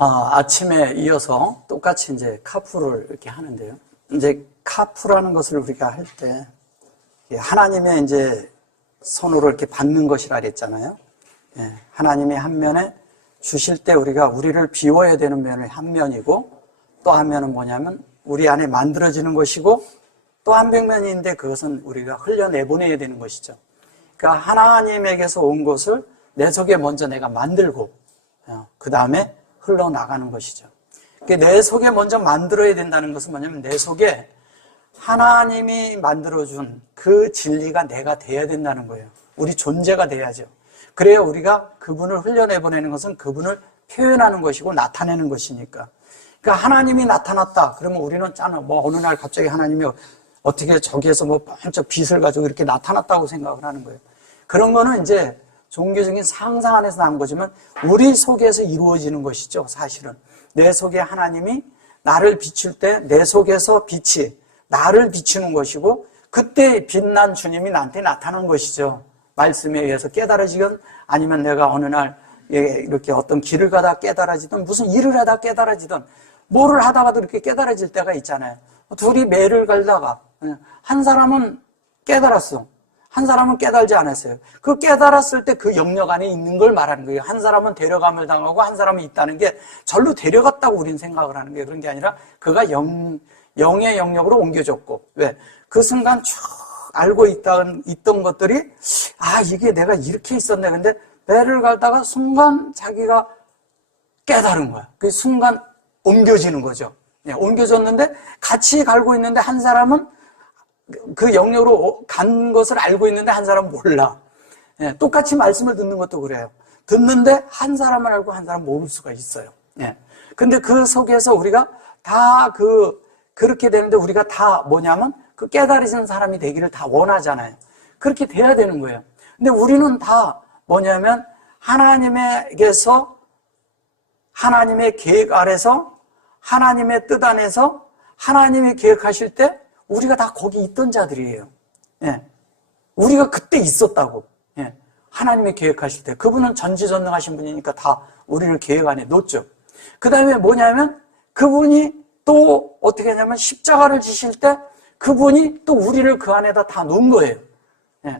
아침에 이어서 똑같이 이제 카푸를 이렇게 하는데요. 이제 카푸라는 것을 우리가 할 때 하나님의 이제 손으로 이렇게 받는 것이라 그랬잖아요. 예, 하나님이 한 면에 주실 때 우리가 우리를 비워야 되는 면이 한 면이고, 또 한 면은 뭐냐면 우리 안에 만들어지는 것이고, 또 한 면인데 그것은 우리가 흘려내보내야 되는 것이죠. 그러니까 하나님에게서 온 것을 내 속에 먼저 내가 만들고 그 다음에 흘러나가는 것이죠. 내 속에 먼저 만들어야 된다는 것은 뭐냐면 내 속에 하나님이 만들어준 그 진리가 내가 돼야 된다는 거예요. 우리 존재가 돼야죠. 그래야 우리가 그분을 흘려내보내는 것은 그분을 표현하는 것이고 나타내는 것이니까. 그러니까 하나님이 나타났다. 그러면 우리는 어느 날 갑자기 하나님이 어떻게 저기에서 번쩍 빛을 가지고 이렇게 나타났다고 생각을 하는 거예요. 그런 거는 이제 종교적인 상상 안에서 나온 거지만 우리 속에서 이루어지는 것이죠. 사실은 내 속에 하나님이 나를 비출 때 내 속에서 빛이 나를 비추는 것이고, 그때 빛난 주님이 나한테 나타난 것이죠. 말씀에 의해서 깨달아지건, 아니면 내가 어느 날 이렇게 어떤 길을 가다 깨달아지든, 무슨 일을 하다 깨달아지든, 뭐를 하다가도 이렇게 깨달아질 때가 있잖아요. 둘이 매를 갈다가 한 사람은 깨달았어, 한 사람은 깨달지 않았어요. 그 깨달았을 때 그 영역 안에 있는 걸 말하는 거예요. 한 사람은 데려감을 당하고 한 사람은 있다는 게 절로 데려갔다고 우리는 생각을 하는 거예요. 그런 게 아니라 그가 영의 영역으로 옮겨졌고, 왜? 그 순간 쭉 알고 있던 것들이, 이게 내가 이렇게 있었네. 근데 배를 갈다가 순간 자기가 깨달은 거야. 그 순간 옮겨지는 거죠. 옮겨졌는데 같이 갈고 있는데 한 사람은 그 영역으로 간 것을 알고 있는데 한 사람은 몰라. 똑같이 말씀을 듣는 것도 그래요. 듣는데 한 사람은 알고 한 사람은 모를 수가 있어요. 근데 그 속에서 우리가 다 그렇게 되는데, 우리가 다 뭐냐면 그 깨달아지는 사람이 되기를 다 원하잖아요. 그렇게 돼야 되는 거예요. 근데 우리는 다 뭐냐면 하나님에게서, 하나님의 계획 아래서, 하나님의 뜻 안에서 하나님이 계획하실 때 우리가 다 거기 있던 자들이에요. 우리가 그때 있었다고. 하나님이 계획하실 때. 그분은 전지전능하신 분이니까 다 우리를 계획 안에 놓죠. 그 다음에 뭐냐면 그분이 또 어떻게 하냐면 십자가를 지실 때 그분이 또 우리를 그 안에다 다 놓은 거예요.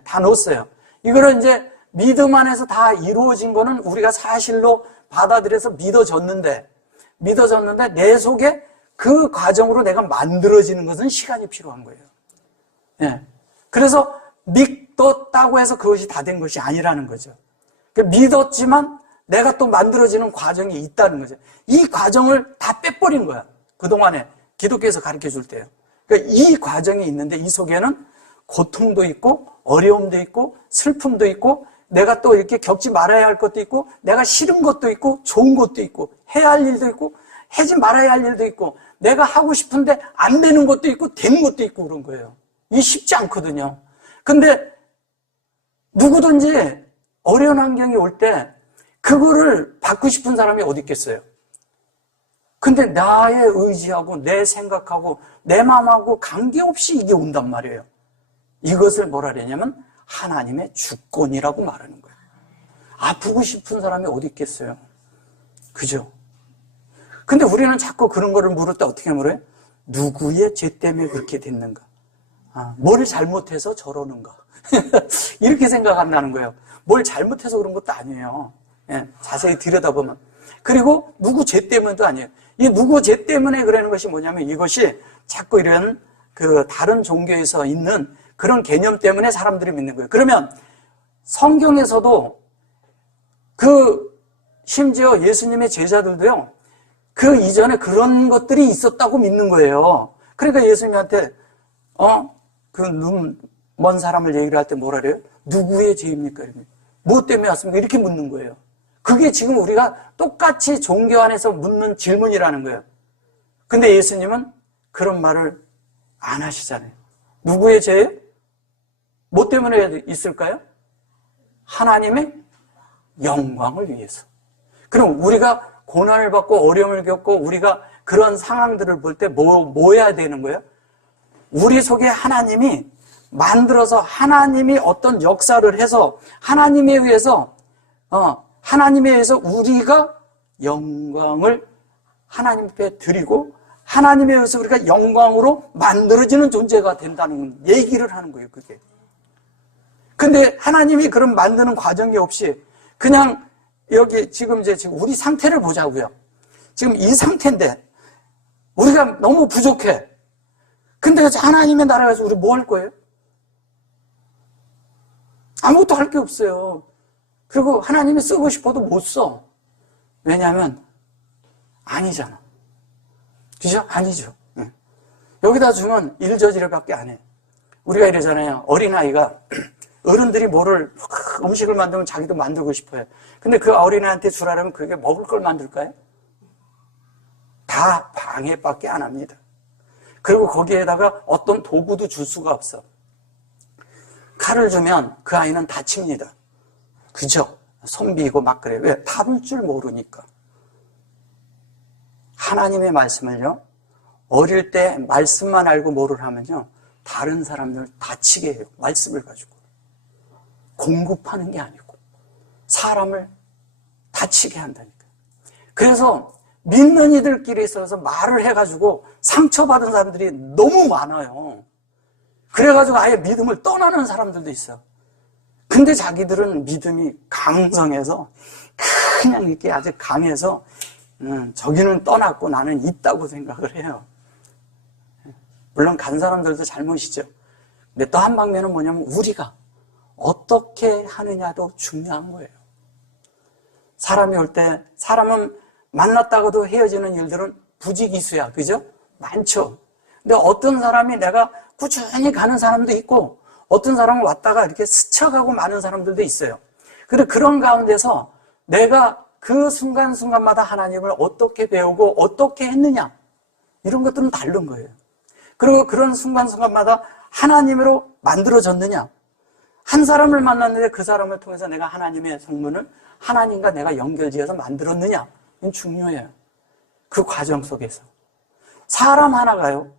다 놓았어요. 이거를 이제 믿음 안에서 다 이루어진 거는 우리가 사실로 받아들여서 믿어졌는데 내 속에 그 과정으로 내가 만들어지는 것은 시간이 필요한 거예요. 그래서 믿었다고 해서 그것이 다 된 것이 아니라는 거죠. 믿었지만 내가 또 만들어지는 과정이 있다는 거죠. 이 과정을 다 빼버린 거야. 그동안에 기독교에서 가르쳐 줄 때요. 그러니까 이 과정이 있는데 이 속에는 고통도 있고 어려움도 있고 슬픔도 있고, 내가 또 이렇게 겪지 말아야 할 것도 있고, 내가 싫은 것도 있고 좋은 것도 있고, 해야 할 일도 있고 하지 말아야 할 일도 있고, 내가 하고 싶은데 안 되는 것도 있고 되는 것도 있고 그런 거예요. 이게 쉽지 않거든요. 근데 누구든지 어려운 환경이 올 때 그거를 받고 싶은 사람이 어디 있겠어요? 근데 나의 의지하고 내 생각하고 내 마음하고 관계없이 이게 온단 말이에요. 이것을 뭐라 그러냐면 하나님의 주권이라고 말하는 거예요. 아프고 싶은 사람이 어디 있겠어요? 그죠? 근데 우리는 자꾸 그런 거를 물을 때 어떻게 물어요? 누구의 죄 때문에 그렇게 됐는가? 뭘 잘못해서 저러는가? 이렇게 생각한다는 거예요. 뭘 잘못해서 그런 것도 아니에요. 자세히 들여다보면. 그리고 누구 죄 때문에도 아니에요. 이 누구 죄 때문에 그러는 것이 뭐냐면, 이것이 자꾸 이런 다른 종교에서 있는 그런 개념 때문에 사람들이 믿는 거예요. 그러면 성경에서도 심지어 예수님의 제자들도요, 그 이전에 그런 것들이 있었다고 믿는 거예요. 그러니까 예수님한테 그 눈 먼 사람을 얘기를 할 때 뭐라 그래요? 누구의 죄입니까? 뭐 때문에 왔습니까? 이렇게 묻는 거예요. 그게 지금 우리가 똑같이 종교 안에서 묻는 질문이라는 거예요. 근데 예수님은 그런 말을 안 하시잖아요. 누구의 죄예요? 뭐 때문에 있을까요? 하나님의 영광을 위해서. 그럼 우리가 고난을 받고 어려움을 겪고 우리가 그런 상황들을 볼 때 뭐 해야 되는 거예요? 우리 속에 하나님이 만들어서 하나님이 어떤 역사를 해서 하나님에 의해서 우리가 영광을 하나님 앞에 드리고 하나님에 의해서 우리가 영광으로 만들어지는 존재가 된다는 얘기를 하는 거예요, 그게. 근데 하나님이 그런 만드는 과정이 없이 그냥 여기 지금 우리 상태를 보자고요. 지금 이 상태인데 우리가 너무 부족해. 근데 하나님의 나라에서 우리 뭐 할 거예요? 아무것도 할 게 없어요. 그리고 하나님이 쓰고 싶어도 못 써. 왜냐하면 아니잖아. 그죠? 아니죠. 여기다 주면 일저지를밖에 안 해. 우리가 이러잖아요. 어린아이가 어른들이 뭐를 음식을 만들면 자기도 만들고 싶어요. 근데 그 어린아이한테 주라면 그게 먹을 걸 만들까요? 다 방해밖에 안 합니다. 그리고 거기에다가 어떤 도구도 줄 수가 없어. 칼을 주면 그 아이는 다칩니다. 그죠? 손비고 막 그래요. 왜? 다룰 줄 모르니까. 하나님의 말씀을요, 어릴 때 말씀만 알고 뭐를 하면요, 다른 사람들 다치게 해요. 말씀을 가지고. 공급하는 게 아니고 사람을 다치게 한다니까요. 그래서 믿는 이들끼리 있어서 말을 해가지고 상처받은 사람들이 너무 많아요. 그래가지고 아예 믿음을 떠나는 사람들도 있어요. 근데 자기들은 믿음이 강성해서 그냥 이렇게 아주 강해서 저기는 떠났고 나는 있다고 생각을 해요. 물론 간 사람들도 잘못이죠. 근데 또 한 방면은 뭐냐면 우리가 어떻게 하느냐도 중요한 거예요. 사람이 올 때, 사람은 만났다고도 헤어지는 일들은 부지기수야. 그죠? 많죠. 근데 어떤 사람이 내가 꾸준히 가는 사람도 있고, 어떤 사람은 왔다가 이렇게 스쳐가고 마는 사람들도 있어요. 근데 그런 가운데서 내가 그 순간순간마다 하나님을 어떻게 배우고 어떻게 했느냐, 이런 것들은 다른 거예요. 그리고 그런 순간순간마다 하나님으로 만들어졌느냐, 한 사람을 만났는데 그 사람을 통해서 내가 하나님의 성문을 하나님과 내가 연결지어서 만들었느냐, 이건 중요해요. 그 과정 속에서 사람 하나가요,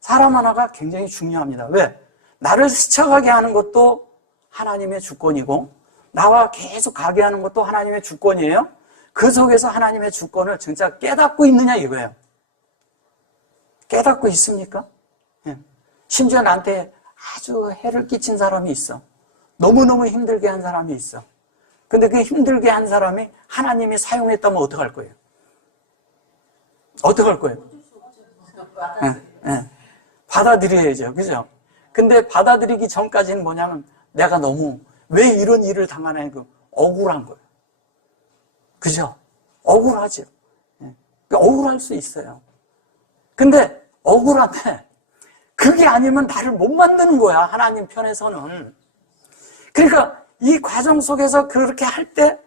사람 하나가 굉장히 중요합니다. 왜? 나를 스쳐가게 하는 것도 하나님의 주권이고 나와 계속 가게 하는 것도 하나님의 주권이에요. 그 속에서 하나님의 주권을 진짜 깨닫고 있느냐, 이거예요. 깨닫고 있습니까? 심지어 나한테 아주 해를 끼친 사람이 있어. 너무너무 힘들게 한 사람이 있어. 근데 그 힘들게 한 사람이 하나님이 사용했다면 어떡할 거예요? 어떡할 거예요? 받아들여야죠. 그죠? 근데 받아들이기 전까지는 뭐냐면 내가 너무 왜 이런 일을 당하나, 그 억울한 거예요. 그죠? 억울하죠. 억울할 수 있어요. 근데 억울한데 그게 아니면 나를 못 만드는 거야, 하나님 편에서는. 그러니까 이 과정 속에서 그렇게 할 때,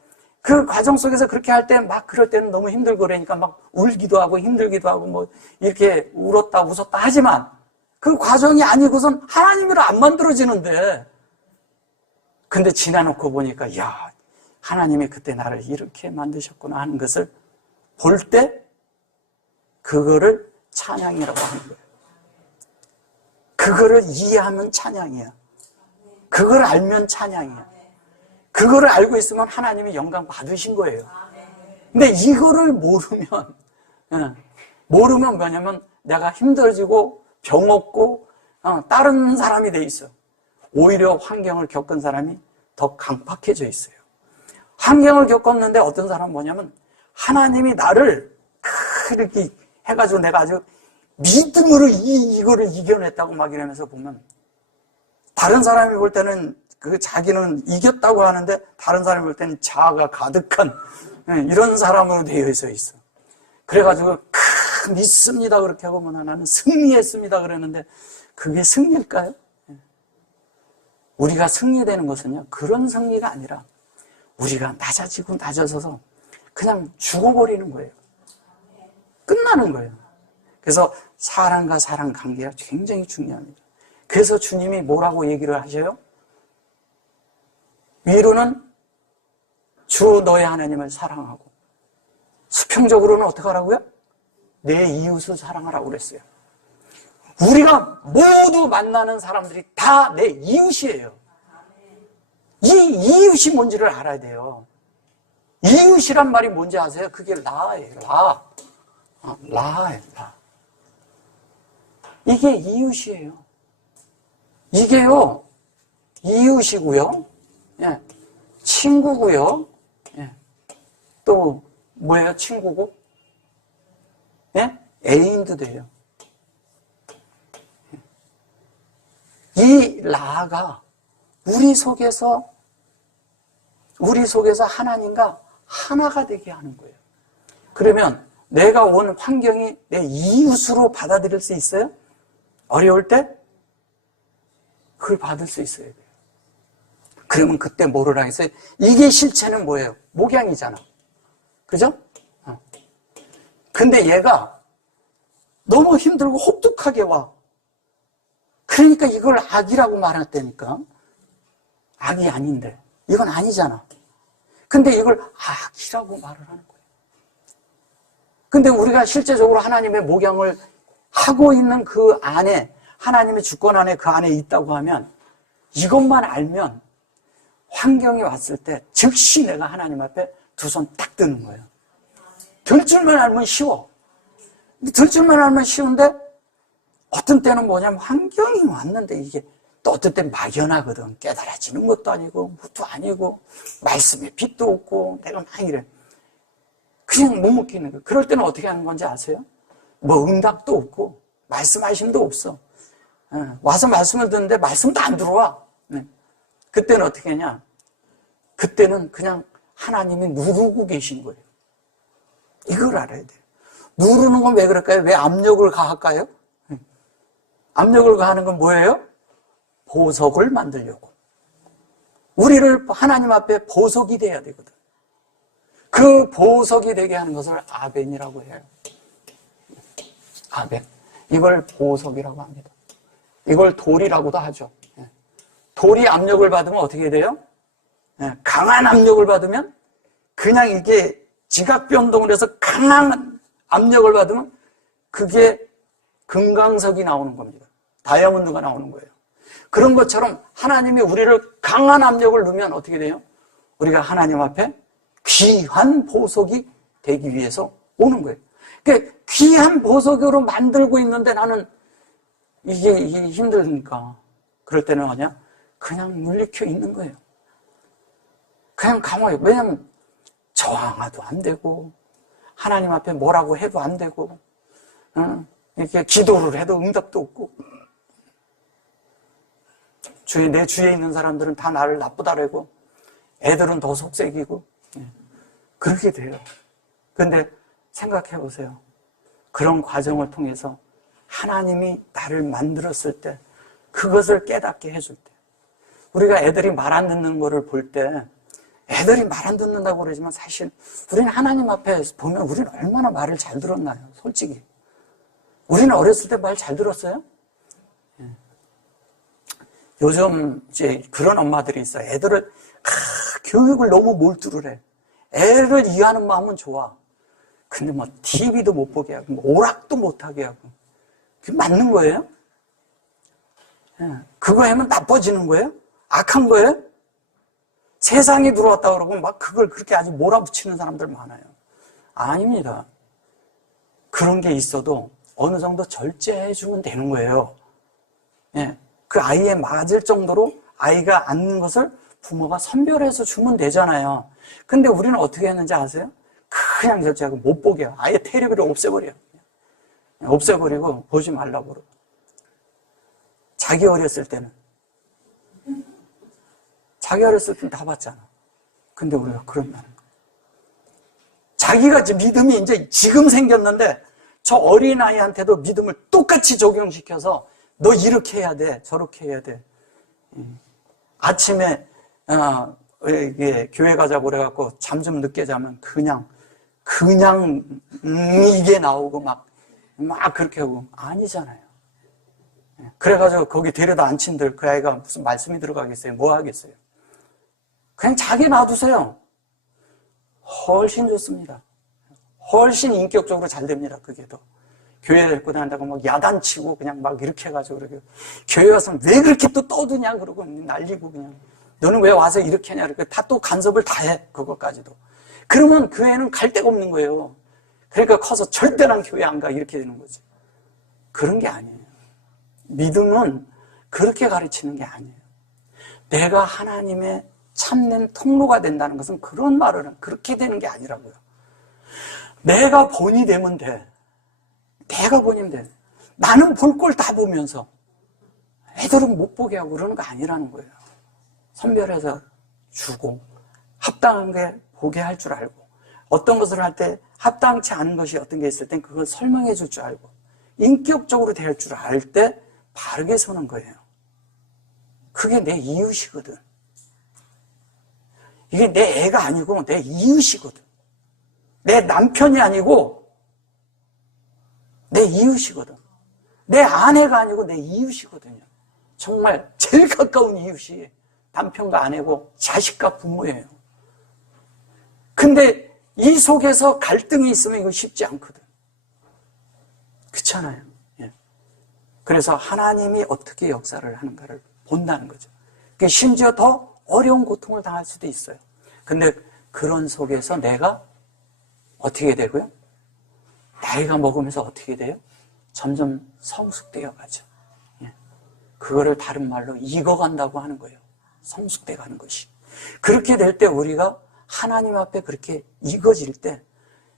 그 과정 속에서 그렇게 할 때 막 그럴 때는 너무 힘들고 그러니까 막 울기도 하고 힘들기도 하고 뭐 이렇게 울었다 웃었다 하지만 그 과정이 아니고선 하나님으로 안 만들어지는데, 근데 지나놓고 보니까 야, 하나님이 그때 나를 이렇게 만드셨구나 하는 것을 볼 때 그거를 찬양이라고 하는 거예요. 그거를 이해하면 찬양이야. 그걸 알면 찬양이야. 그거를 알고 있으면 하나님이 영광 받으신 거예요. 근데 이거를 모르면 뭐냐면 내가 힘들어지고 병 없고 다른 사람이 돼 있어. 오히려 환경을 겪은 사람이 더 강팍해져 있어요. 환경을 겪었는데 어떤 사람은 뭐냐면 하나님이 나를 그렇게 해가지고 내가 아주 믿음으로 이거를 이겨냈다고 막 이러면서 보면 다른 사람이 볼 때는 그 자기는 이겼다고 하는데 다른 사람이 볼 때는 자아가 가득한 이런 사람으로 되어 있어. 그래가지고 믿습니다 그렇게 하고 나는 승리했습니다 그랬는데 그게 승리일까요? 우리가 승리되는 것은요, 그런 승리가 아니라 우리가 낮아지고 낮아져서 그냥 죽어버리는 거예요. 끝나는 거예요. 그래서 사람과 사람 관계가 굉장히 중요합니다. 그래서 주님이 뭐라고 얘기를 하셔요? 위로는 주 너의 하나님을 사랑하고, 수평적으로는 어떻게 하라고요? 내 이웃을 사랑하라고 그랬어요. 우리가 모두 만나는 사람들이 다 내 이웃이에요. 이 이웃이 뭔지를 알아야 돼요. 이웃이란 말이 뭔지 아세요? 그게 나예요. 라예요, 라. 이게 이웃이에요. 이게요, 이웃이고요. 예, 친구고요. 예, 또 뭐예요? 친구고? 예? 애인도 돼요. 이 라가 우리 속에서 하나님과 하나가 되게 하는 거예요. 그러면 내가 온 환경이 내 이웃으로 받아들일 수 있어요? 어려울 때? 그걸 받을 수 있어야 돼요. 그러면 그때 뭐를 하겠어요? 이게 실체는 뭐예요? 목양이잖아. 그죠? 근데 얘가 너무 힘들고 혹독하게 와. 그러니까 이걸 악이라고 말했다니까. 악이 아닌데. 이건 아니잖아. 근데 이걸 악이라고 말을 하는 거예요. 근데 우리가 실제적으로 하나님의 목양을 하고 있는 그 안에, 하나님의 주권 안에 그 안에 있다고 하면 이것만 알면 환경이 왔을 때 즉시 내가 하나님 앞에 두 손 딱 드는 거예요. 들 줄만 알면 쉬워. 들 줄만 알면 쉬운데 어떤 때는 뭐냐면 환경이 왔는데 이게 또 어떤 때 막연하거든. 깨달아지는 것도 아니고 뭣도 아니고 말씀에 빛도 없고 내가 막 이래. 그냥 못 먹기는 거예요. 그럴 때는 어떻게 하는 건지 아세요? 뭐 응답도 없고 말씀하심도 없어. 와서 말씀을 듣는데 말씀도 안 들어와. 그때는 어떻게 하냐? 그때는 그냥 하나님이 누르고 계신 거예요. 이걸 알아야 돼요. 누르는 건 왜 그럴까요? 왜 압력을 가할까요? 압력을 가하는 건 뭐예요? 보석을 만들려고. 우리를 하나님 앞에 보석이 돼야 되거든. 그 보석이 되게 하는 것을 아벤이라고 해요. 아벤. 이걸 보석이라고 합니다. 이걸 돌이라고도 하죠. 돌이 압력을 받으면 어떻게 돼요? 강한 압력을 받으면 그냥 이게 지각 변동을 해서 강한 압력을 받으면 그게 금강석이 나오는 겁니다. 다이아몬드가 나오는 거예요. 그런 것처럼 하나님이 우리를 강한 압력을 넣으면 어떻게 돼요? 우리가 하나님 앞에 귀한 보석이 되기 위해서 오는 거예요. 그러니까 귀한 보석으로 만들고 있는데 나는 이게 힘들으니까 그럴 때는 뭐냐? 그냥 물리켜 있는 거예요. 그냥 가만히. 왜냐하면 저항도 안 되고 하나님 앞에 뭐라고 해도 안 되고 이렇게 기도를 해도 응답도 없고 내 주위에 있는 사람들은 다 나를 나쁘다라고 애들은 더 속색이고 그렇게 돼요. 그런데 생각해 보세요. 그런 과정을 통해서 하나님이 나를 만들었을 때 그것을 깨닫게 해줄 때 우리가 애들이 말 안 듣는 거를 볼 때 애들이 말 안 듣는다고 그러지만 사실 우리는 하나님 앞에 보면 우리는 얼마나 말을 잘 들었나요? 솔직히. 우리는 어렸을 때 말 잘 들었어요? 요즘 이제 그런 엄마들이 있어요. 애들을 교육을 너무 몰두를 해. 애를 이해하는 마음은 좋아. 근데 뭐 TV도 못 보게 하고 뭐 오락도 못 하게 하고 그게 맞는 거예요? 그거 하면 나빠지는 거예요? 악한 거예요? 세상이 들어왔다 그러고 막 그걸 그렇게 아주 몰아붙이는 사람들 많아요. 아닙니다. 그런 게 있어도 어느 정도 절제해주면 되는 거예요. 그 아이에 맞을 정도로 아이가 앉는 것을 부모가 선별해서 주면 되잖아요. 근데 우리는 어떻게 했는지 아세요? 그냥 절제하고 못 보게 해요. 아예 테레비를 없애버려요. 없애버리고 보지 말라고 그러고. 자기 어렸을 때는 다 봤잖아. 근데 우리가 그런다는 거예요. 자기가 믿음이 이제 지금 생겼는데 저 어린아이한테도 믿음을 똑같이 적용시켜서 너 이렇게 해야 돼, 저렇게 해야 돼. 아침에 교회 가자고 그래갖고 잠 좀 늦게 자면 그냥 이게 나오고 막 그렇게 하고 아니잖아요. 그래가지고 거기 데려다 앉힌들 그 아이가 무슨 말씀이 들어가겠어요? 뭐 하겠어요? 그냥 자기 놔두세요. 훨씬 좋습니다. 훨씬 인격적으로 잘 됩니다. 그게 더. 교회 데리고 다닌다고 막 야단치고 그냥 막 이렇게 해가지고 그러고 교회 와서는 왜 그렇게 또 떠드냐 그러고 날리고 그냥 너는 왜 와서 이렇게 하냐 그러고 다 또 간섭을 다 해. 그것까지도. 그러면 교회는 갈 데가 없는 거예요. 그러니까 커서 절대 난 교회 안 가. 이렇게 되는 거죠. 그런 게 아니에요. 믿음은 그렇게 가르치는 게 아니에요. 내가 하나님의 참된 통로가 된다는 것은 그런 말은 그렇게 되는 게 아니라고요. 내가 본이 되면 돼. 내가 본이면 돼. 나는 볼 걸 다 보면서 애들은 못 보게 하고 그러는 거 아니라는 거예요. 선별해서 주고 합당한 게 보게 할 줄 알고 어떤 것을 할 때 합당치 않은 것이 어떤 게 있을 땐 그걸 설명해 줄 줄 알고 인격적으로 대할 줄 알 때 바르게 서는 거예요. 그게 내 이웃이거든. 이게 내 애가 아니고 내 이웃이거든. 내 남편이 아니고 내 이웃이거든. 내 아내가 아니고 내 이웃이거든요. 정말 제일 가까운 이웃이 남편과 아내고 자식과 부모예요. 근데 이 속에서 갈등이 있으면 이거 쉽지 않거든. 그렇잖아요. 예. 그래서 하나님이 어떻게 역사를 하는가를 본다는 거죠. 심지어 더 어려운 고통을 당할 수도 있어요. 근데 그런 속에서 내가 어떻게 되고요? 나이가 먹으면서 어떻게 돼요? 점점 성숙되어 가죠. 예. 그거를 다른 말로 익어간다고 하는 거예요. 성숙돼 가는 것이. 그렇게 될 때 우리가 하나님 앞에 그렇게 익어질 때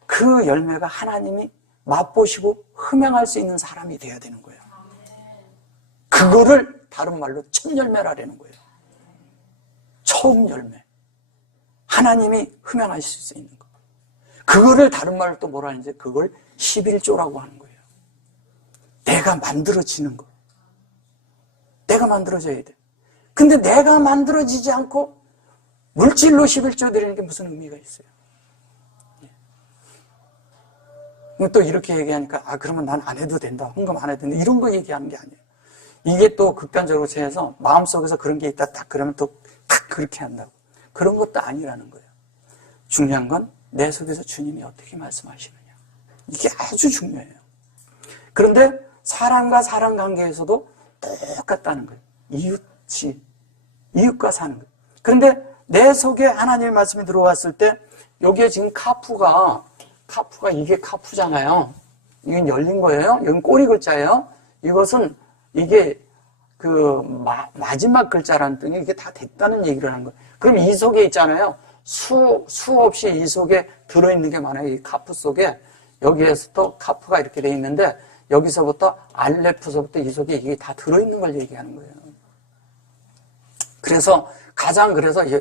그 열매가 하나님이 맛보시고 흠양할 수 있는 사람이 돼야 되는 거예요. 그거를 다른 말로 첫 열매라는 거예요. 처음 열매. 하나님이 흠양하실 수 있는 거. 그거를 다른 말로 또 뭐라 하는지 그걸 11조라고 하는 거예요. 내가 만들어지는 거. 내가 만들어져야 돼. 근데 내가 만들어지지 않고 물질로 11조 드리는 게 무슨 의미가 있어요? 또 이렇게 얘기하니까 그러면 난 안 해도 된다. 헌금 안 해도 된다. 이런 거 얘기하는 게 아니에요. 이게 또 극단적으로 해서 마음속에서 그런 게 있다 딱 그러면 또 딱 그렇게 한다고. 그런 것도 아니라는 거예요. 중요한 건 내 속에서 주님이 어떻게 말씀하시느냐. 이게 아주 중요해요. 그런데 사람과 사람 관계에서도 똑같다는 거예요. 이웃과 사는 거예요. 그런데 내 속에 하나님의 말씀이 들어왔을 때 여기에 지금 카푸가 이게 카푸잖아요. 이건 열린 거예요. 여긴 꼬리 글자예요. 이것은 이게 마지막 글자라는 뜻이 이게 다 됐다는 얘기를 하는 거예요. 그럼 이 속에 있잖아요. 수없이 이 속에 들어있는 게 많아요. 이 카푸 속에 여기에서부터 카푸가 이렇게 돼 있는데 여기서부터 알레프서부터 이 속에 이게 다 들어있는 걸 얘기하는 거예요. 그래서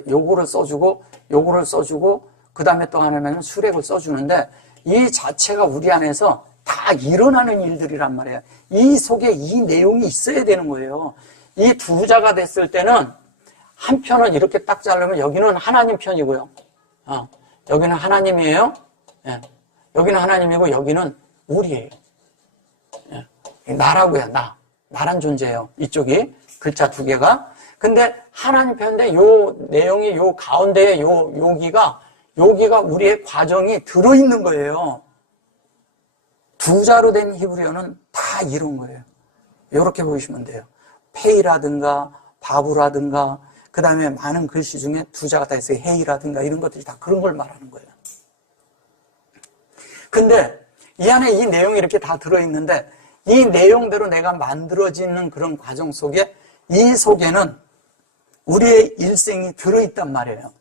요거를 써주고 그 다음에 또 하나는 수렉을 써주는데 이 자체가 우리 안에서 다 일어나는 일들이란 말이에요. 이 속에 이 내용이 있어야 되는 거예요. 이 두 자가 됐을 때는 한 편은 이렇게 딱 자르면 여기는 하나님 편이고요. 여기는 하나님이에요. 예. 여기는 하나님이고 여기는 우리예요. 예. 나라고요. 나란 존재예요. 이쪽이 글자 두 개가. 근데 하나님 편인데 요 내용이 요 가운데에 여기가 우리의 과정이 들어있는 거예요. 두 자로 된 히브리어는 다 이런 거예요. 이렇게 보시면 돼요. 페이라든가 바부라든가 그 다음에 많은 글씨 중에 두 자가 다 있어요. 헤이라든가 이런 것들이 다 그런 걸 말하는 거예요. 근데 이 안에 이 내용이 이렇게 다 들어있는데 이 내용대로 내가 만들어지는 그런 과정 속에 이 속에는 우리의 일생이 들어있단 말이에요.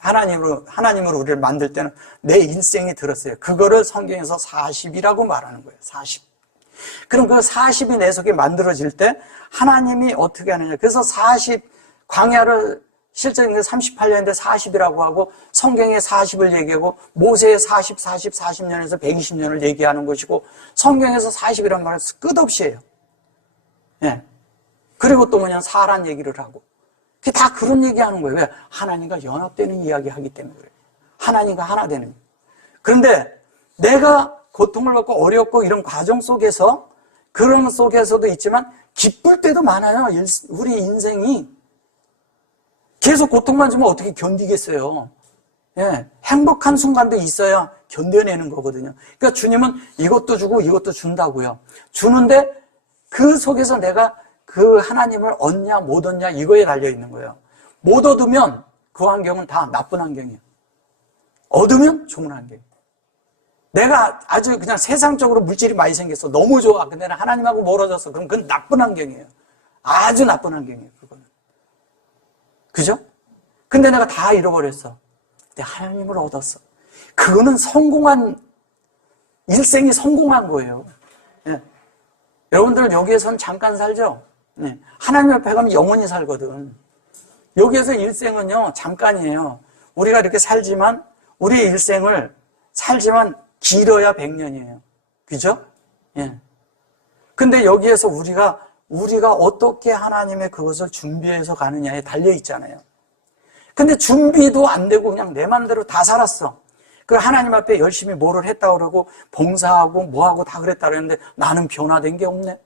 하나님으로 우리를 만들 때는 내 일생이 들었어요. 그거를 성경에서 40이라고 말하는 거예요. 40. 그럼 그 40이 내 속에 만들어질 때 하나님이 어떻게 하느냐. 그래서 40, 광야를 실제 38년인데 40이라고 하고 성경에 40을 얘기하고 모세의 40년에서 120년을 얘기하는 것이고 성경에서 40이란 말을 끝없이 해요. 예. 그리고 또 사란 얘기를 하고. 그게 다 그런 얘기하는 거예요. 왜? 하나님과 연합되는 이야기 하기 때문에 그래요. 하나님과 하나 되는. 그런데 내가 고통을 받고 어렵고 이런 과정 속에서 그런 속에서도 있지만 기쁠 때도 많아요. 우리 인생이 계속 고통만 주면 어떻게 견디겠어요. 예, 행복한 순간도 있어야 견뎌내는 거거든요. 그러니까 주님은 이것도 주고 이것도 준다고요. 주는데 그 속에서 내가 그 하나님을 얻냐 못 얻냐 이거에 달려있는 거예요. 못 얻으면 그 환경은 다 나쁜 환경이에요. 얻으면 좋은 환경이에요. 내가 아주 그냥 세상적으로 물질이 많이 생겼어. 너무 좋아. 근데 하나님하고 멀어졌어. 그럼 그건 나쁜 환경이에요. 아주 나쁜 환경이에요, 그거는. 그죠? 근데 내가 다 잃어버렸어. 근데 하나님을 얻었어. 그거는 일생이 성공한 거예요. 예. 여러분들 여기에서는 잠깐 살죠? 네. 하나님 앞에 가면 영원히 살거든. 여기에서 일생은요, 잠깐이에요. 우리가 이렇게 살지만, 우리의 일생을 살지만 길어야 100년이에요. 그죠? 예. 근데 여기에서 우리가 어떻게 하나님의 그것을 준비해서 가느냐에 달려 있잖아요. 근데 준비도 안 되고 그냥 내 맘대로 다 살았어. 그 하나님 앞에 열심히 뭐를 했다 그러고 봉사하고 뭐하고 다 그랬다 그랬는데 나는 변화된 게 없네.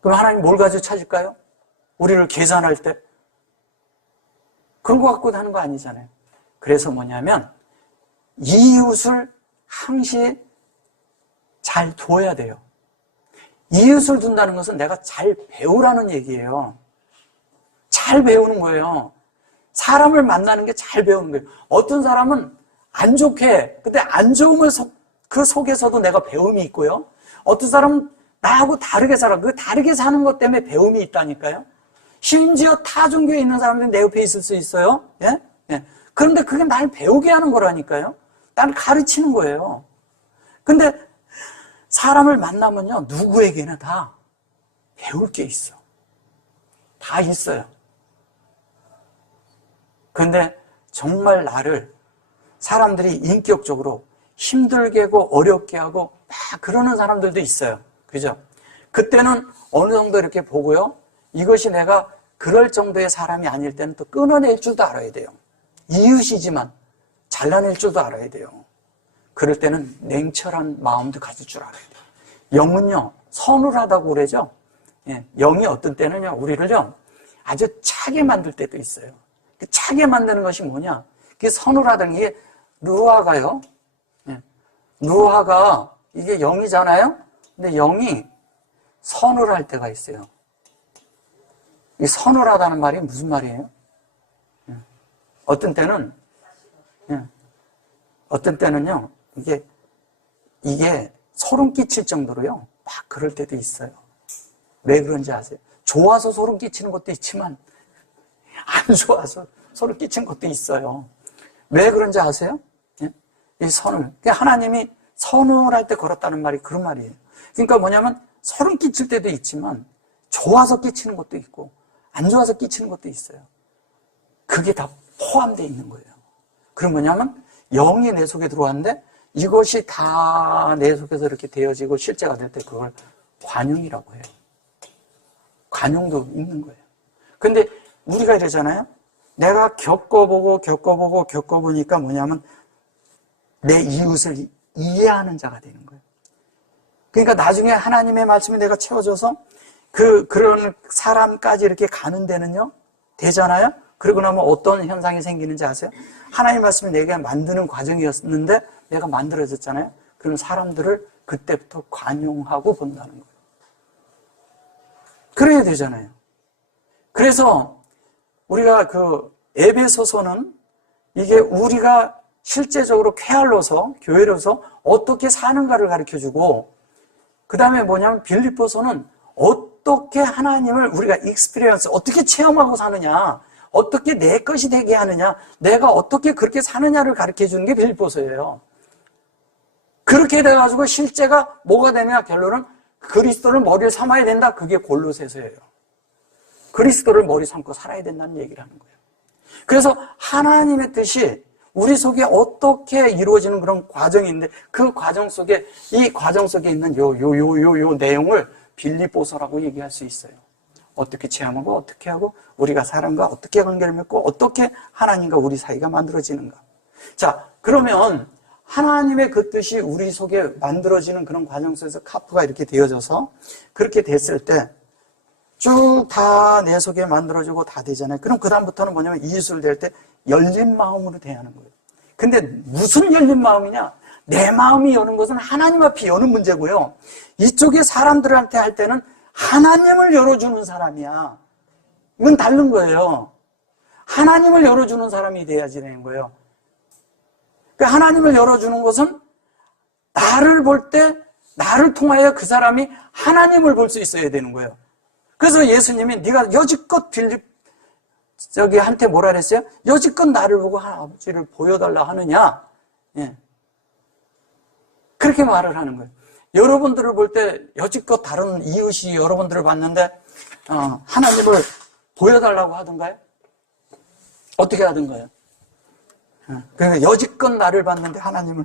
그럼 하나님 뭘 가지고 찾을까요? 우리를 계산할 때? 그런 거 갖고 하는 거 아니잖아요. 그래서 뭐냐면 이웃을 항시 잘 둬야 돼요. 이웃을 둔다는 것은 내가 잘 배우라는 얘기예요. 잘 배우는 거예요. 사람을 만나는 게 잘 배우는 거예요. 어떤 사람은 안 좋게 해. 근데 안 좋음을 그 속에서도 내가 배움이 있고요. 어떤 사람은 나하고 다르게 살아. 그 다르게 사는 것 때문에 배움이 있다니까요. 심지어 타 종교에 있는 사람들이 내 옆에 있을 수 있어요. 예? 예. 그런데 그게 날 배우게 하는 거라니까요. 날 가르치는 거예요. 근데 사람을 만나면요, 누구에게나 다 배울 게 있어. 다 있어요. 근데 정말 나를 사람들이 인격적으로 힘들게 하고 어렵게 하고 막 그러는 사람들도 있어요. 그죠? 그때는 어느 정도 이렇게 보고요. 이것이 내가 그럴 정도의 사람이 아닐 때는 또 끊어낼 줄도 알아야 돼요. 이웃이지만 잘라낼 줄도 알아야 돼요. 그럴 때는 냉철한 마음도 가질 줄 알아야 돼요. 영은요, 서늘하다고 그러죠? 예, 영이 어떤 때는요, 우리를요, 아주 차게 만들 때도 있어요. 그 차게 만드는 것이 뭐냐? 그게 서늘하다는 게 루아가요. 예, 루아가 이게 영이잖아요? 근데 영이 서늘할 때가 있어요. 이 서늘하다는 말이 무슨 말이에요? 예, 어떤 때는, 예, 어떤 때는요, 이게 소름 끼칠 정도로요, 막 그럴 때도 있어요. 왜 그런지 아세요? 좋아서 소름 끼치는 것도 있지만, 안 좋아서 소름 끼치는 것도 있어요. 왜 그런지 아세요? 예? 이 서늘. 하나님이 서늘할 때 걸었다는 말이 그런 말이에요. 그러니까 뭐냐면, 소름 끼칠 때도 있지만, 좋아서 끼치는 것도 있고, 안 좋아서 끼치는 것도 있어요. 그게 다 포함되어 있는 거예요. 그럼 뭐냐면, 영이 내 속에 들어왔는데, 이것이 다 내 속에서 이렇게 되어지고 실제가 될 때 그걸 관용이라고 해요. 관용도 있는 거예요. 근데 우리가 이러잖아요. 내가 겪어보니까 뭐냐면 내 이웃을 이해하는 자가 되는 거예요. 그러니까 나중에 하나님의 말씀이 내가 채워져서 그런 사람까지 이렇게 가는 데는요, 되잖아요? 그러고 나면 어떤 현상이 생기는지 아세요? 하나님 말씀이 내게 만드는 과정이었는데 내가 만들어졌잖아요? 그럼 사람들을 그때부터 관용하고 본다는 거예요. 그래야 되잖아요. 그래서 우리가 에베소서는 이게 우리가 실제적으로 쾌활로서, 교회로서 어떻게 사는가를 가르쳐주고, 그 다음에 뭐냐면 빌립보서는 어떻게 하나님을 우리가 익스피리언스, 어떻게 체험하고 사느냐, 어떻게 내 것이 되게 하느냐, 내가 어떻게 그렇게 사느냐를 가르쳐주는 게 빌립보서예요. 그렇게 돼가지고 실제가 뭐가 되냐, 결론은 그리스도를 머리를 삼아야 된다. 그게 골로새서예요. 그리스도를 머리 삼고 살아야 된다는 얘기를 하는 거예요. 그래서 하나님의 뜻이 우리 속에 어떻게 이루어지는 그런 과정인데 그 과정 속에 이 과정 속에 있는 요 내용을 빌립보서라고 얘기할 수 있어요. 어떻게 체험하고 어떻게 하고 우리가 사람과 어떻게 관계를 맺고 어떻게 하나님과 우리 사이가 만들어지는가. 자, 그러면 하나님의 그 뜻이 우리 속에 만들어지는 그런 과정 속에서 카프가 이렇게 되어져서 그렇게 됐을 때 쭉 다 내 속에 만들어지고 다 되잖아요. 그럼 그 다음부터는 뭐냐면 이웃을 댈 때 열린 마음으로 대하는 거예요. 근데 무슨 열린 마음이냐? 내 마음이 여는 것은 하나님 앞에 여는 문제고요. 이쪽에 사람들한테 할 때는 하나님을 열어주는 사람이야. 이건 다른 거예요. 하나님을 열어주는 사람이 돼야지 되는 거예요. 그러니까 하나님을 열어주는 것은 나를 볼 때 나를 통하여 그 사람이 하나님을 볼 수 있어야 되는 거예요. 그래서 예수님이 네가 여지껏 빌립 한테 뭐라 그랬어요? 여지껏 나를 보고 아버지를 보여달라 하느냐? 예. 그렇게 말을 하는 거예요. 여러분들을 볼 때 여지껏 다른 이웃이 여러분들을 봤는데 하나님을 보여달라고 하던가요? 어떻게 하던가요? 그러니까 여지껏 나를 봤는데 하나님을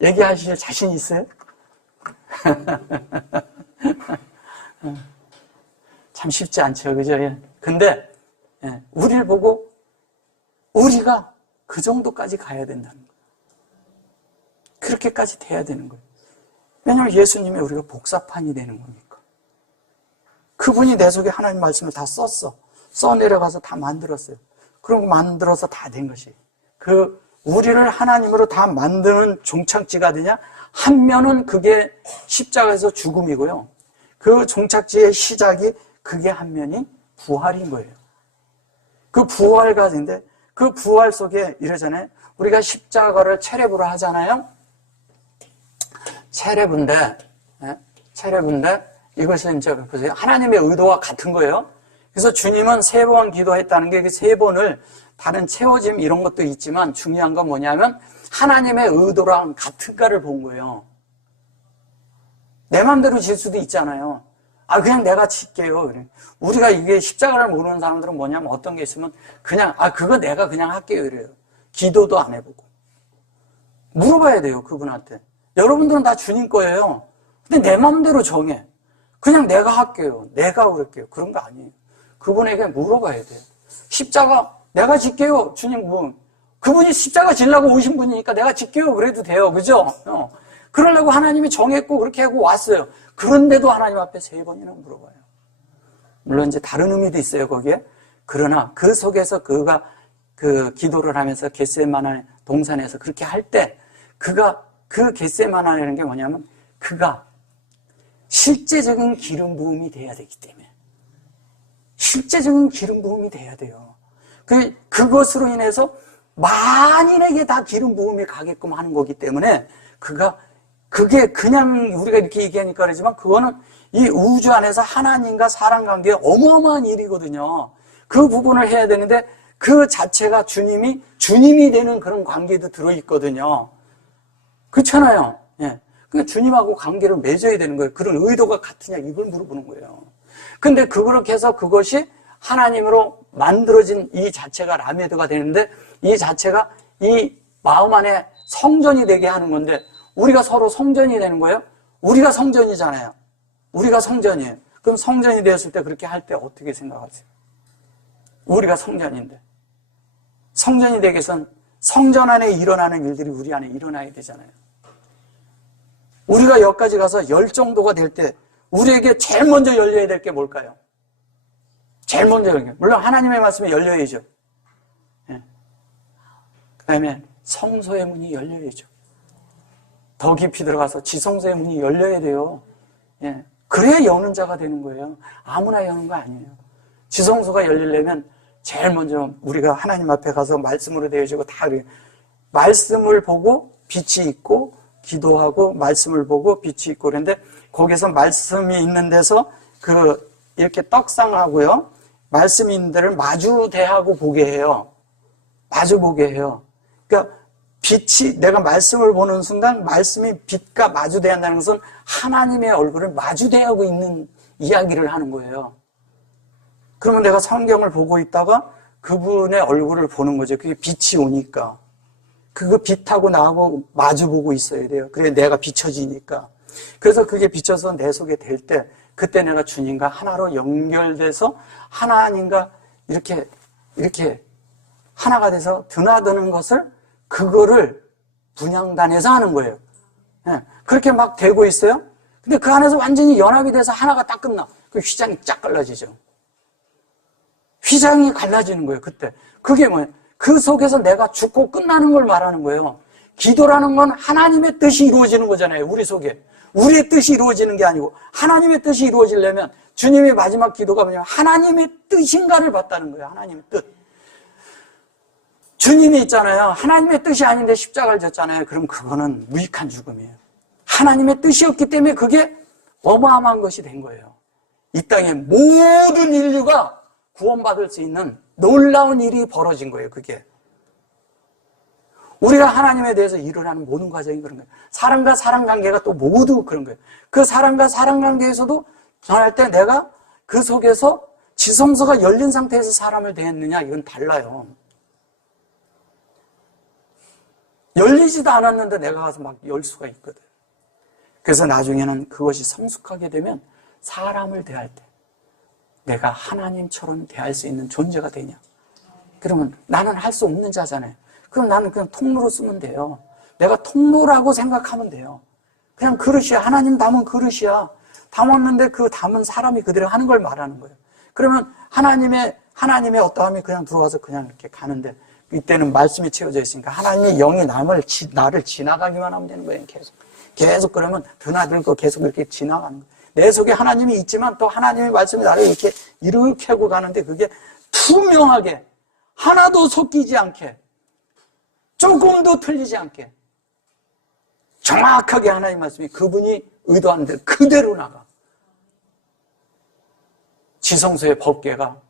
얘기하실 자신 있어요? 참 쉽지 않죠, 그죠? 근데 우리를 보고 우리가 그 정도까지 가야 된다는 거예요. 그렇게까지 돼야 되는 거예요. 왜냐하면 예수님이 우리가 복사판이 되는 거니까. 그분이 내 속에 하나님 말씀을 다 썼어. 써내려가서 다 만들었어요. 그런 거 만들어서 다 된 것이. 우리를 하나님으로 다 만드는 종착지가 되냐? 한 면은 그게 십자가에서 죽음이고요. 그 종착지의 시작이 그게 한 면이 부활인 거예요. 그 부활과정인데 그 부활 속에 이러잖아요. 우리가 십자가를 체레브로 하잖아요. 체레브인데 이것은 이제 보세요. 하나님의 의도와 같은 거예요. 그래서 주님은 3번 기도했다는 게 그 3번을 다른 채워짐 이런 것도 있지만 중요한 건 뭐냐면 하나님의 의도랑 같은가를 본 거예요. 내 마음대로 질 수도 있잖아요. 그냥 내가 질게요. 그래. 우리가 이게 십자가를 모르는 사람들은 뭐냐면 어떤 게 있으면 그냥 그거 내가 그냥 할게요 이래요. 기도도 안 해보고. 물어봐야 돼요, 그분한테. 여러분들은 다 주님 거예요. 근데 내 마음대로 정해. 그냥 내가 할게요. 내가 그럴게요. 그런 거 아니에요. 그분에게 물어봐야 돼요. 십자가 내가 질게요. 주님 그분이 십자가 지려고 오신 분이니까 내가 질게요. 그래도 돼요. 그죠? 그러려고 하나님이 정했고 그렇게 하고 왔어요. 그런데도 하나님 앞에 3번이나 물어봐요. 물론 이제 다른 의미도 있어요, 거기에. 그러나 그 속에서 그가 그 기도를 하면서 겟세마네 동산에서 그렇게 할 때 그 겟세마네라는 게 뭐냐면 그가 실제적인 기름 부음이 돼야 되기 때문에. 실제적인 기름 부음이 돼야 돼요. 그것으로 인해서 만인에게 다 기름 부음이 가게끔 하는 거기 때문에 그게 그냥 우리가 이렇게 얘기하니까 그러지만 그거는 이 우주 안에서 하나님과 사람 관계에 어마어마한 일이거든요. 그 부분을 해야 되는데 그 자체가 주님이 되는 그런 관계도 들어있거든요. 그렇잖아요. 예. 그러니까 주님하고 관계를 맺어야 되는 거예요. 그런 의도가 같으냐 이걸 물어보는 거예요. 근데 그렇게 해서 그것이 하나님으로 만들어진 이 자체가 라메드가 되는데 이 자체가 이 마음 안에 성전이 되게 하는 건데 우리가 서로 성전이 되는 거예요? 우리가 성전이잖아요. 우리가 성전이에요. 그럼 성전이 되었을 때 그렇게 할 때 어떻게 생각하세요? 우리가 성전인데. 성전이 되기 위해서는 성전 안에 일어나는 일들이 우리 안에 일어나야 되잖아요. 우리가 여기까지 가서 열 정도가 될 때 우리에게 제일 먼저 열려야 될 게 뭘까요? 제일 먼저 열려요. 물론 하나님의 말씀이 열려야죠. 예. 그 다음에 성소의 문이 열려야죠. 더 깊이 들어가서 지성소의 문이 열려야 돼요. 예. 그래야 여는 자가 되는 거예요. 아무나 여는 거 아니에요. 지성소가 열리려면 제일 먼저 우리가 하나님 앞에 가서 말씀으로 되어지고 다 말씀을 보고 빛이 있고 기도하고 말씀을 보고 빛이 있고 그런데 거기서 말씀이 있는 데서 이렇게 떡상하고요. 말씀이 있는 데를 마주 대하고 보게 해요. 마주 보게 해요. 그러니까 내가 말씀을 보는 순간 말씀이 빛과 마주 대한다는 것은 하나님의 얼굴을 마주 대하고 있는 이야기를 하는 거예요. 그러면 내가 성경을 보고 있다가 그분의 얼굴을 보는 거죠. 그게 빛이 오니까. 그거 빛하고 나하고 마주보고 있어야 돼요. 그래 내가 비춰지니까. 그래서 그게 비춰서 내 속에 될 때 그때 내가 주님과 하나로 연결돼서 하나님과 이렇게 하나가 돼서 드나드는 것을 그거를 분향단에서 하는 거예요. 네. 그렇게 막 되고 있어요. 근데 그 안에서 완전히 연합이 돼서 하나가 딱 끝나. 그 휘장이 쫙 갈라지죠. 휘장이 갈라지는 거예요. 그때. 그게 뭐예요? 그 속에서 내가 죽고 끝나는 걸 말하는 거예요. 기도라는 건 하나님의 뜻이 이루어지는 거잖아요. 우리 속에. 우리의 뜻이 이루어지는 게 아니고 하나님의 뜻이 이루어지려면 주님의 마지막 기도가 뭐냐면 하나님의 뜻인가를 봤다는 거예요. 하나님의 뜻. 주님이 있잖아요. 하나님의 뜻이 아닌데 십자가를 졌잖아요. 그럼 그거는 무익한 죽음이에요. 하나님의 뜻이었기 때문에 그게 어마어마한 것이 된 거예요. 이 땅의 모든 인류가 구원받을 수 있는 놀라운 일이 벌어진 거예요. 그게. 우리가 하나님에 대해서 일을 하는 모든 과정이 그런 거예요. 사람과 사람 관계가 또 모두 그런 거예요. 그 사람과 사람 관계에서도 전할 때 내가 그 속에서 지성소가 열린 상태에서 사람을 대했느냐, 이건 달라요. 열리지도 않았는데 내가 가서 막 열 수가 있거든. 그래서 나중에는 그것이 성숙하게 되면 사람을 대할 때 내가 하나님처럼 대할 수 있는 존재가 되냐. 그러면 나는 할 수 없는 자잖아요. 그럼 나는 그냥 통로로 쓰면 돼요. 내가 통로라고 생각하면 돼요. 그냥 그릇이야. 하나님 담은 그릇이야. 담았는데 그 담은 사람이 그대로 하는 걸 말하는 거예요. 그러면 하나님의 어떠함이 그냥 들어와서 그냥 이렇게 가는데, 이때는 말씀이 채워져 있으니까 하나님의 영이 나를 지나가기만 하면 되는 거예요. 계속 그러면 드나들고 계속 이렇게 지나가는 거예요. 내 속에 하나님이 있지만 또 하나님의 말씀이 나를 이렇게 하고 가는데, 그게 투명하게 하나도 섞이지 않게, 조금도 틀리지 않게 정확하게 하나님 말씀이 그분이 의도하는 대로 그대로 나가. 지성소의 법궤가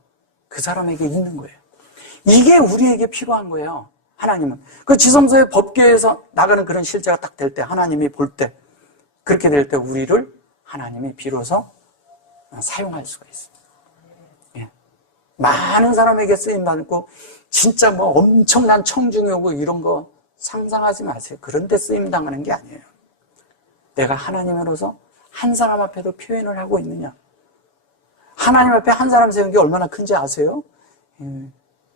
그 사람에게 있는 거예요. 이게 우리에게 필요한 거예요. 하나님은 그 지성소의 법궤에서 나가는 그런 실제가 딱 될 때, 하나님이 볼 때, 그렇게 될 때 우리를 하나님이 비로소 사용할 수가 있어요. 예. 많은 사람에게 쓰임받고 진짜 뭐 엄청난 청중이 오고 이런 거 상상하지 마세요. 그런데 쓰임당하는 게 아니에요. 내가 하나님으로서 한 사람 앞에도 표현을 하고 있느냐. 하나님 앞에 한 사람 세운 게 얼마나 큰지 아세요?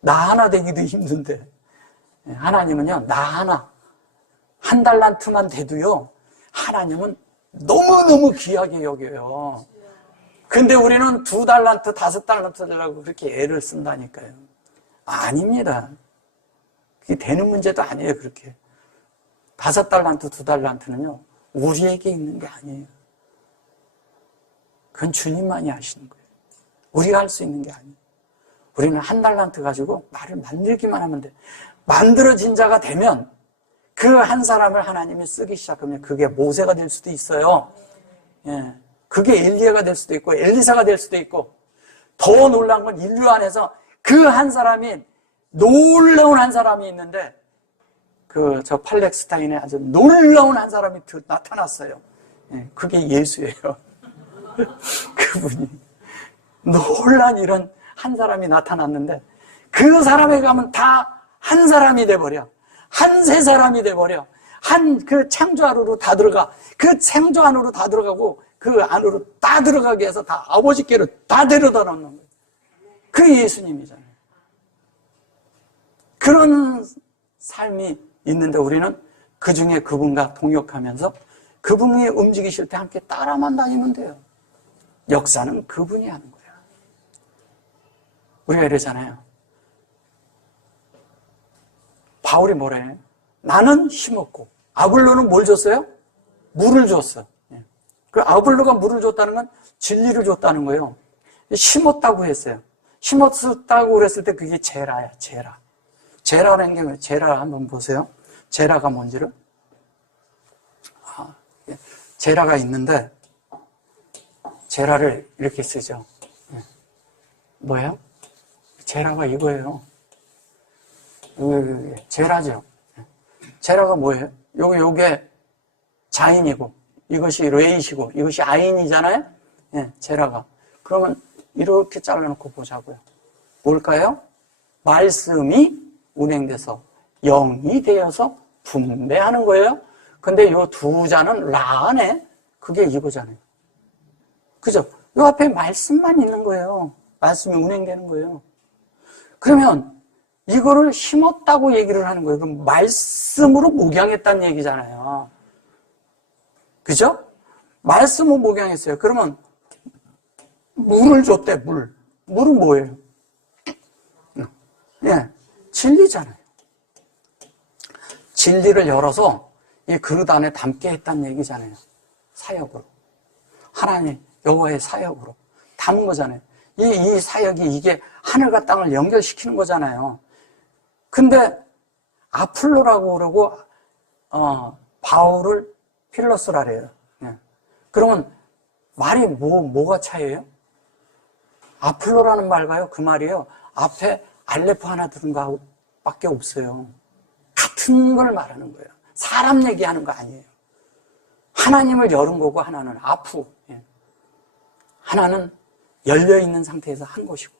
나 하나 되기도 힘든데, 하나님은요, 나 하나, 한 달란트만 돼도요, 하나님은 너무너무 귀하게 여겨요. 근데 우리는 2달란트, 5달란트 되려고 그렇게 애를 쓴다니까요. 아닙니다. 그게 되는 문제도 아니에요, 그렇게. 5달란트, 2달란트는요, 우리에게 있는 게 아니에요. 그건 주님만이 하시는 거예요. 우리가 할 수 있는 게 아니에요. 우리는 1달란트 가지고 나를 만들기만 하면 돼. 만들어진 자가 되면 그 한 사람을 하나님이 쓰기 시작하면 그게 모세가 될 수도 있어요. 예. 그게 엘리야가 될 수도 있고 엘리사가 될 수도 있고, 더 놀라운 건 인류 안에서 그 한 사람이, 놀라운 한 사람이 있는데, 저 팔렉스타인에 아주 놀라운 한 사람이 나타났어요. 예. 그게 예수예요. 그분이 놀란 이런 한 사람이 나타났는데, 그 사람에 가면 다 한 사람이 돼버려. 한 세 사람이 돼버려. 그 창조 안으로 다 들어가. 그 창조 안으로 다 들어가고 그 안으로 다 들어가게 해서 다 아버지께로 다 데려다 놓는 거예요. 그게 예수님이잖아요. 그런 삶이 있는데 우리는 그 중에 그분과 동역하면서 그분이 움직이실 때 함께 따라만 다니면 돼요. 역사는 그분이 하는 거예요. 우리가 이러잖아요. 바울이 뭐래? 나는 심었고 아볼로는 뭘 줬어요? 물을 줬어. 그 아볼로가 물을 줬다는 건 진리를 줬다는 거예요. 심었다고 했어요. 심었다고 그랬을 때 그게 제라야, 제라. 제라라는 게 뭐예요? 제라 한번 보세요. 제라가 뭔지를. 제라가 있는데 제라를 이렇게 쓰죠. 뭐예요? 제라가 이거예요. 제라죠. 제라가 뭐예요? 요게 자인이고 이것이 레이시고 이것이 아인이잖아요. 예, 제라가. 그러면 이렇게 잘라놓고 보자고요. 뭘까요? 말씀이 운행돼서 영이 되어서 분배하는 거예요. 근데 요 두 자는 라 안에 그게 이거잖아요. 그죠? 요 앞에 말씀만 있는 거예요. 말씀이 운행되는 거예요. 그러면 이거를 심었다고 얘기를 하는 거예요. 그럼 말씀으로 목양했다는 얘기잖아요. 그죠? 말씀을 목양했어요. 그러면 물을 줬대, 물. 물은 뭐예요? 예, 진리잖아요. 진리를 열어서 이 그릇 안에 담게 했다는 얘기잖아요. 사역으로. 하나님, 여호와의 사역으로 담은 거잖아요. 이 사역이 이게 하늘과 땅을 연결시키는 거잖아요. 근데 아플로라고 그러고, 바울을 필로스라래요. 예. 그러면 말이 뭐가 차이예요? 아플로라는 말과요, 그 말이요. 앞에 알레프 하나 들은 거 밖에 없어요. 같은 걸 말하는 거예요. 사람 얘기하는 거 아니에요. 하나님을 열은 거고, 하나는 아프. 예. 하나는 열려있는 상태에서 한 것이고,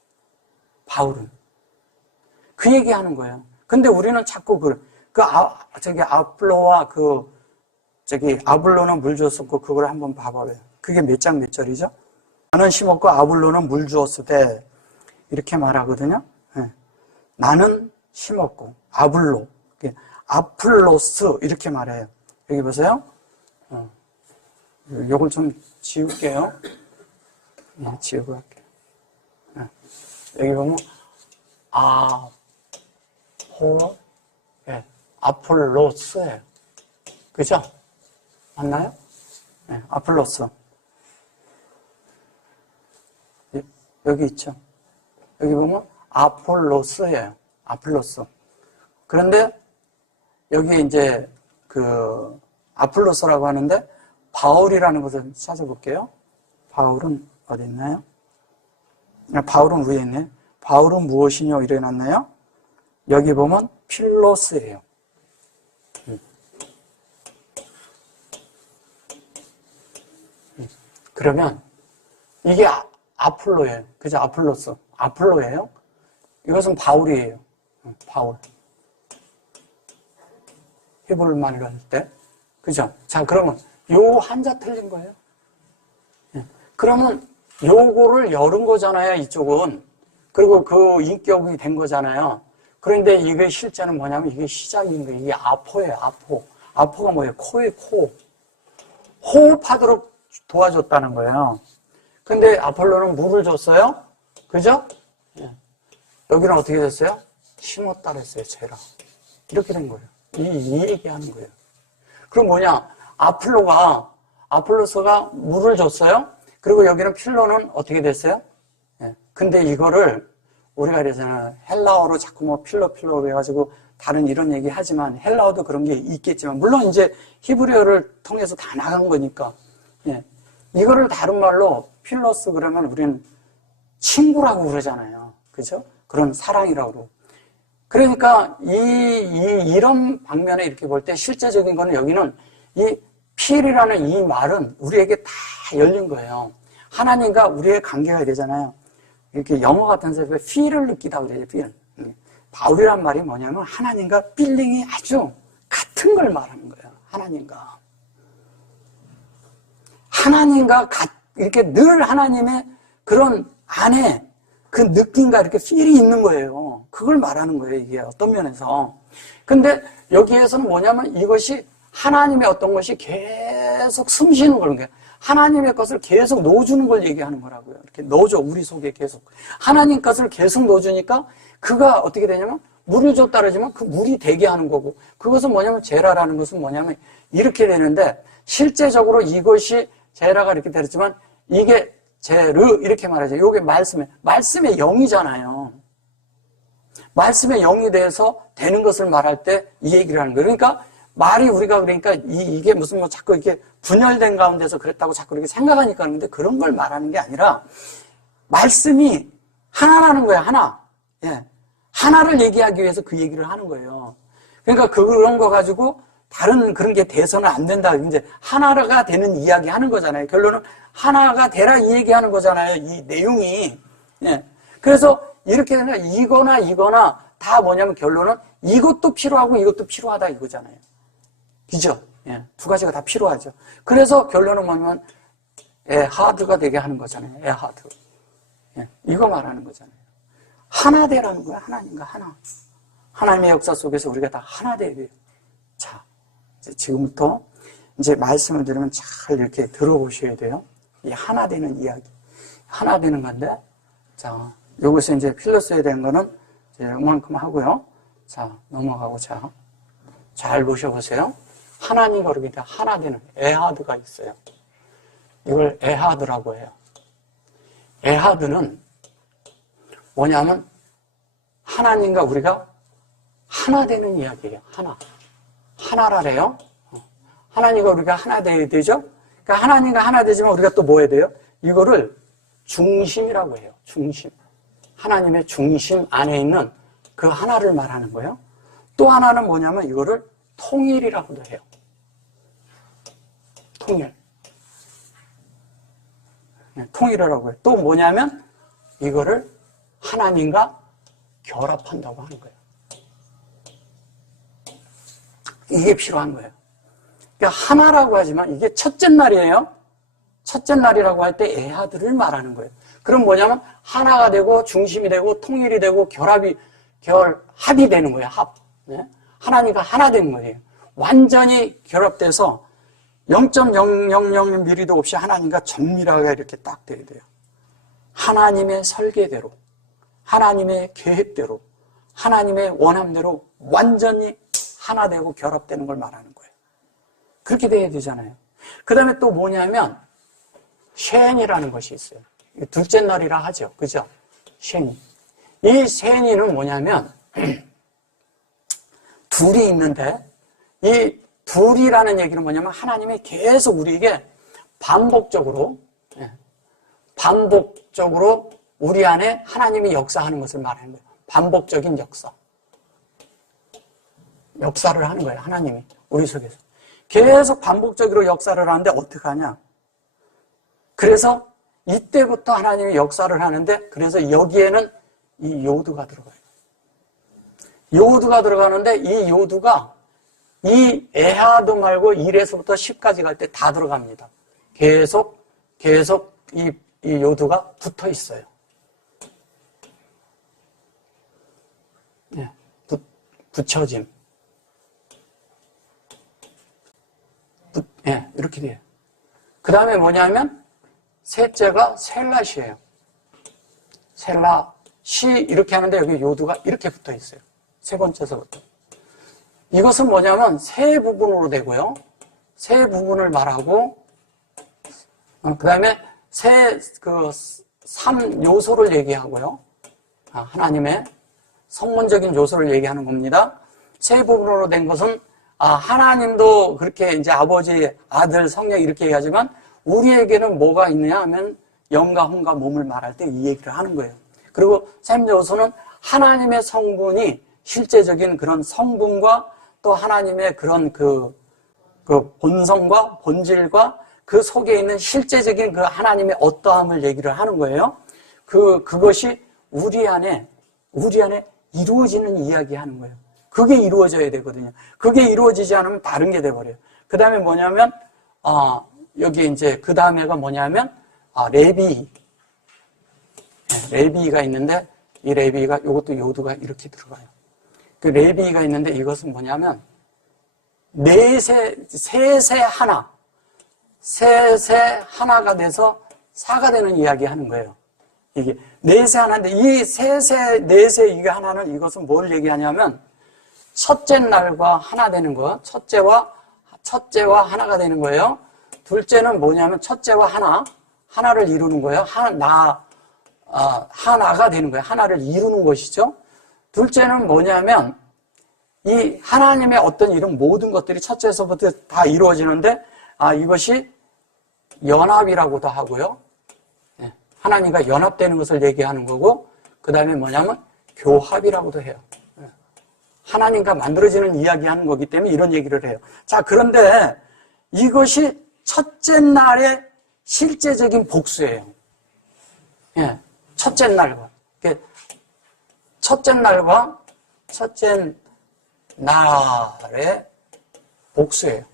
바울은. 그 얘기하는 거예요. 근데 우리는 자꾸 아플로와 아블로는 물 주었었고, 그걸 한번 봐봐요. 그게 몇 장 몇 절이죠? 나는 심었고 아블로는 물 주었으되, 이렇게 말하거든요. 네. 나는 심었고 아블로, 아플로스 이렇게 말해요. 여기 보세요. 요걸 좀 지울게요. 네, 지우고 할게요. 네. 여기 보면 아폴로스예요. 그죠? 맞나요? 네, 아폴로스. 여기 있죠. 여기 보면 아폴로스예요. 아폴로스. 그런데 여기 이제 아폴로스라고 하는데 바울이라는 것을 찾아볼게요. 바울은 어디 있나요? 바울은 위에 있네. 바울은 무엇이뇨 이래 놨나요? 여기 보면 필로스예요. 그러면 이게 아폴로예요. 그죠? 아폴로스. 아폴로예요. 이것은 바울이에요. 바울. 히브리 말로 할 때. 그죠? 자, 그러면 요 한자 틀린 거예요. 그러면 요거를 열은 거잖아요, 이쪽은. 그리고 그 인격이 된 거잖아요. 그런데 이게 실제는 뭐냐면 이게 시작인 거예요. 이게 아포예요, 아포. 아포가 뭐예요? 코에 코. 호흡하도록 도와줬다는 거예요. 근데 아폴로는 물을 줬어요? 그죠? 여기는 어떻게 됐어요? 심었다 그랬어요, 제라. 이렇게 된 거예요. 이 얘기하는 거예요. 그럼 뭐냐? 아폴로스가 물을 줬어요? 그리고 여기는 필로는 어떻게 됐어요? 근데 이거를 우리가 그래서는 헬라어로 자꾸 뭐 필로 해가지고 다른 이런 얘기 하지만 헬라어도 그런 게 있겠지만 물론 이제 히브리어를 통해서 다 나간 거니까 이거를 다른 말로 필로스 그러면 우리는 친구라고 그러잖아요. 그죠? 그런 사랑이라고 그러고. 그러니까 이런 방면에 이렇게 볼 때 실제적인 거는 여기는 이 필이라는 이 말은 우리에게 다 열린 거예요. 하나님과 우리의 관계가 되잖아요. 이렇게 영어 같은 데서 feel을 느끼다고 그래요. feel. 바울이란 말이 뭐냐면 하나님과 필링이 아주 같은 걸 말하는 거예요. 하나님과 이렇게 늘 하나님의 그런 안에 그 느낌과 이렇게 필이 있는 거예요. 그걸 말하는 거예요, 이게 어떤 면에서. 근데 여기에서는 뭐냐면 이것이 하나님의 어떤 것이 계속 숨쉬는 그런 거예요. 하나님의 것을 계속 넣어주는 걸 얘기하는 거라고요. 이렇게 넣어줘, 우리 속에 계속. 하나님 것을 계속 넣어주니까 그가 어떻게 되냐면 물을 줬다 그러지만 그 물이 되게 하는 거고 그것은 뭐냐면 제라라는 것은 뭐냐면 이렇게 되는데 실제적으로 이것이 제라가 이렇게 되었지만 이게 제르 이렇게 말하죠. 이게 말씀의 영이잖아요. 말씀의 영이 돼서 되는 것을 말할 때 이 얘기를 하는 거예요. 그러니까 말이 우리가 그러니까 이게 무슨 뭐 자꾸 이렇게 분열된 가운데서 그랬다고 자꾸 이렇게 생각하니까 그런데 그런 걸 말하는 게 아니라 말씀이 하나라는 거예요. 하나. 하나를 얘기하기 위해서 그 얘기를 하는 거예요. 그러니까 그런 거 가지고 다른 그런 게 돼서는 안 된다. 이제 하나가 되는 이야기 하는 거잖아요. 결론은 하나가 되라 이 얘기하는 거잖아요. 이 내용이. 그래서 이렇게 되면 이거나 다 뭐냐면 결론은 이것도 필요하고 이것도 필요하다 이거잖아요. 그죠? 두 가지가 다 필요하죠. 그래서 결론은 뭐냐면 에하드가 되게 하는 거잖아요. 에하드. 이거 말하는 거잖아요. 하나 되라는 거야. 하나님과 하나. 하나님의 역사 속에서 우리가 다 하나 되야 돼요. 자, 이제 지금부터 이제 말씀을 들으면 잘 이렇게 들어보셔야 돼요. 이 하나 되는 이야기. 하나 되는 건데, 자, 여기서 이제 필로스에 대한 거는 이제 이만큼 하고요. 자, 넘어가고, 자, 잘 보셔보세요. 하나님과 그렇게 하나 되는 에하드가 있어요. 이걸 에하드라고 해요. 에하드는 뭐냐면 하나님과 우리가 하나 되는 이야기예요. 하나라래요. 하나님과 우리가 하나 돼야 되죠? 그러니까 하나님과 하나 되지만 우리가 또 뭐 해야 돼요? 이거를 중심이라고 해요. 중심. 하나님의 중심 안에 있는 그 하나를 말하는 거예요. 또 하나는 뭐냐면 이거를 통일이라고도 해요. 통일. 네, 통일이라고 해요. 또 뭐냐면 이거를 하나님과 결합한다고 하는 거예요. 이게 필요한 거예요. 그러니까 하나라고 하지만 이게 첫째 날이에요. 첫째 날이라고 할 때 에하드를 말하는 거예요. 그럼 뭐냐면 하나가 되고 중심이 되고 통일이 되고 결합이 되는 거예요. 합. 네? 하나님과 하나 되는 거예요. 완전히 결합돼서 0.000mm도 없이 하나님과 정밀하게 이렇게 딱 돼야 돼요. 하나님의 설계대로, 하나님의 계획대로, 하나님의 원함대로 완전히 하나 되고 결합되는 걸 말하는 거예요. 그렇게 돼야 되잖아요. 그 다음에 또 뭐냐면 쉔이라는 것이 있어요. 둘째 날이라 하죠. 그죠? 쉔이. 이 쉔이는 뭐냐면 둘이 있는데 이 둘이라는 얘기는 뭐냐면 하나님이 계속 우리에게 반복적으로 우리 안에 하나님이 역사하는 것을 말하는 거예요. 반복적인 역사를 하는 거예요. 하나님이 우리 속에서 계속 반복적으로 역사를 하는데 어떻게 하냐? 그래서 이때부터 하나님이 역사를 하는데 그래서 여기에는 이 요두가 들어가요. 요두가 들어가는데 이 요두가 이 에하드 말고 1에서부터 10까지 갈 때 다 들어갑니다. 계속 이 요두가 붙어 있어요. 네, 붙여짐. 네, 이렇게 돼요. 그 다음에 뭐냐면 셋째가 셀랏이에요. 셀랏이 이렇게 하는데 여기 요두가 이렇게 붙어 있어요. 세 번째서부터. 이것은 뭐냐면 세 부분으로 되고요. 세 부분을 말하고 그 다음에 삼 요소를 얘기하고요. 하나님의 성문적인 요소를 얘기하는 겁니다. 세 부분으로 된 것은 하나님도 그렇게 이제 아버지, 아들, 성령 이렇게 얘기하지만 우리에게는 뭐가 있느냐 하면 영과 혼과 몸을 말할 때 이 얘기를 하는 거예요. 그리고 샘 요소는 하나님의 성분이 실제적인 그런 성분과 또 하나님의 그런 그 본성과 본질과 그 속에 있는 실제적인 그 하나님의 어떠함을 얘기를 하는 거예요. 그것이 우리 안에 이루어지는 이야기 하는 거예요. 그게 이루어져야 되거든요. 그게 이루어지지 않으면 다른 게 돼버려요. 그 다음에 뭐냐면, 여기 이제 그 다음에가 뭐냐면, 레비가 있는데, 이 레비가, 요것도 요두가 이렇게 들어가요. 그 레비가 있는데 이것은 뭐냐면, 셋에 하나가 돼서 사가 되는 이야기 하는 거예요. 이게 넷에 하나인데, 이 넷에 이게 하나는 이것은 뭘 얘기하냐면, 첫째 날과 하나 되는 거, 첫째와 하나가 되는 거예요. 둘째는 뭐냐면 첫째와 하나를 이루는 거예요. 하나가 되는 거예요. 하나를 이루는 것이죠. 둘째는 뭐냐면 이 하나님의 어떤 이런 모든 것들이 첫째에서부터 다 이루어지는데 이것이 연합이라고도 하고요. 하나님과 연합되는 것을 얘기하는 거고 그 다음에 뭐냐면 교합이라고도 해요. 하나님과 만들어지는 이야기하는 거기 때문에 이런 얘기를 해요. 자, 그런데 이것이 첫째 날의 실제적인 복수예요. 첫째 날과 첫째 날의 복수예요.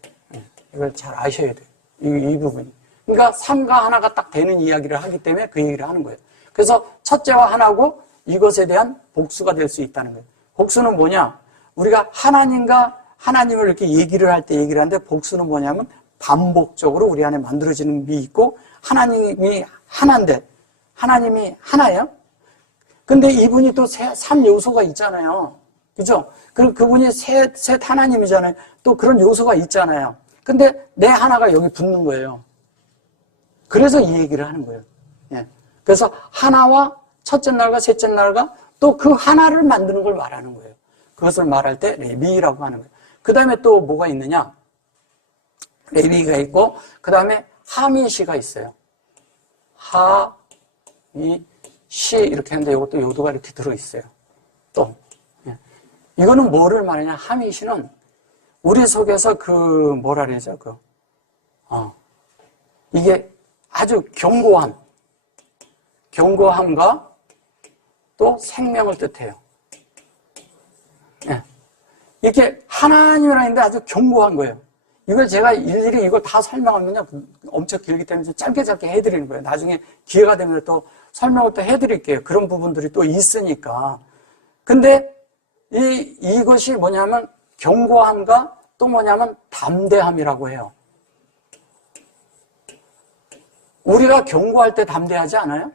이걸 잘 아셔야 돼요. 이 부분이. 그러니까 3과 하나가 딱 되는 이야기를 하기 때문에 그 얘기를 하는 거예요. 그래서 첫째와 하나고 이것에 대한 복수가 될 수 있다는 거예요. 복수는 뭐냐? 우리가 하나님을 이렇게 얘기를 할 때 얘기를 하는데 복수는 뭐냐면 반복적으로 우리 안에 만들어지는 게 있고 하나님이 하나인데 하나님이 하나예요? 근데 이분이 또 삼 요소가 있잖아요. 그죠? 그분이 셋 하나님이잖아요. 또 그런 요소가 있잖아요. 근데 내 하나가 여기 붙는 거예요. 그래서 이 얘기를 하는 거예요. 그래서 하나와 첫째 날과 셋째 날과 또 그 하나를 만드는 걸 말하는 거예요. 그것을 말할 때 레위라고 하는 거예요. 그 다음에 또 뭐가 있느냐? 레위가 있고, 그 다음에 하미시가 있어요. 하미시 이렇게 하는데 이것도 요도가 이렇게 들어있어요. 또 이거는 뭐를 말하냐? 하미시는 우리 속에서 그 뭐라 그러죠? 이게 아주 견고함과 또 생명을 뜻해요. 이렇게 하나님이라 했는데 아주 견고한 거예요. 이걸 제가 일일이 이걸 다 설명하면요, 엄청 길기 때문에 짧게 해드리는 거예요. 나중에 기회가 되면 또 설명을 또 해드릴게요. 그런 부분들이 또 있으니까. 근데 이것이 뭐냐면 견고함과 또 뭐냐면 담대함이라고 해요. 우리가 견고할 때 담대하지 않아요?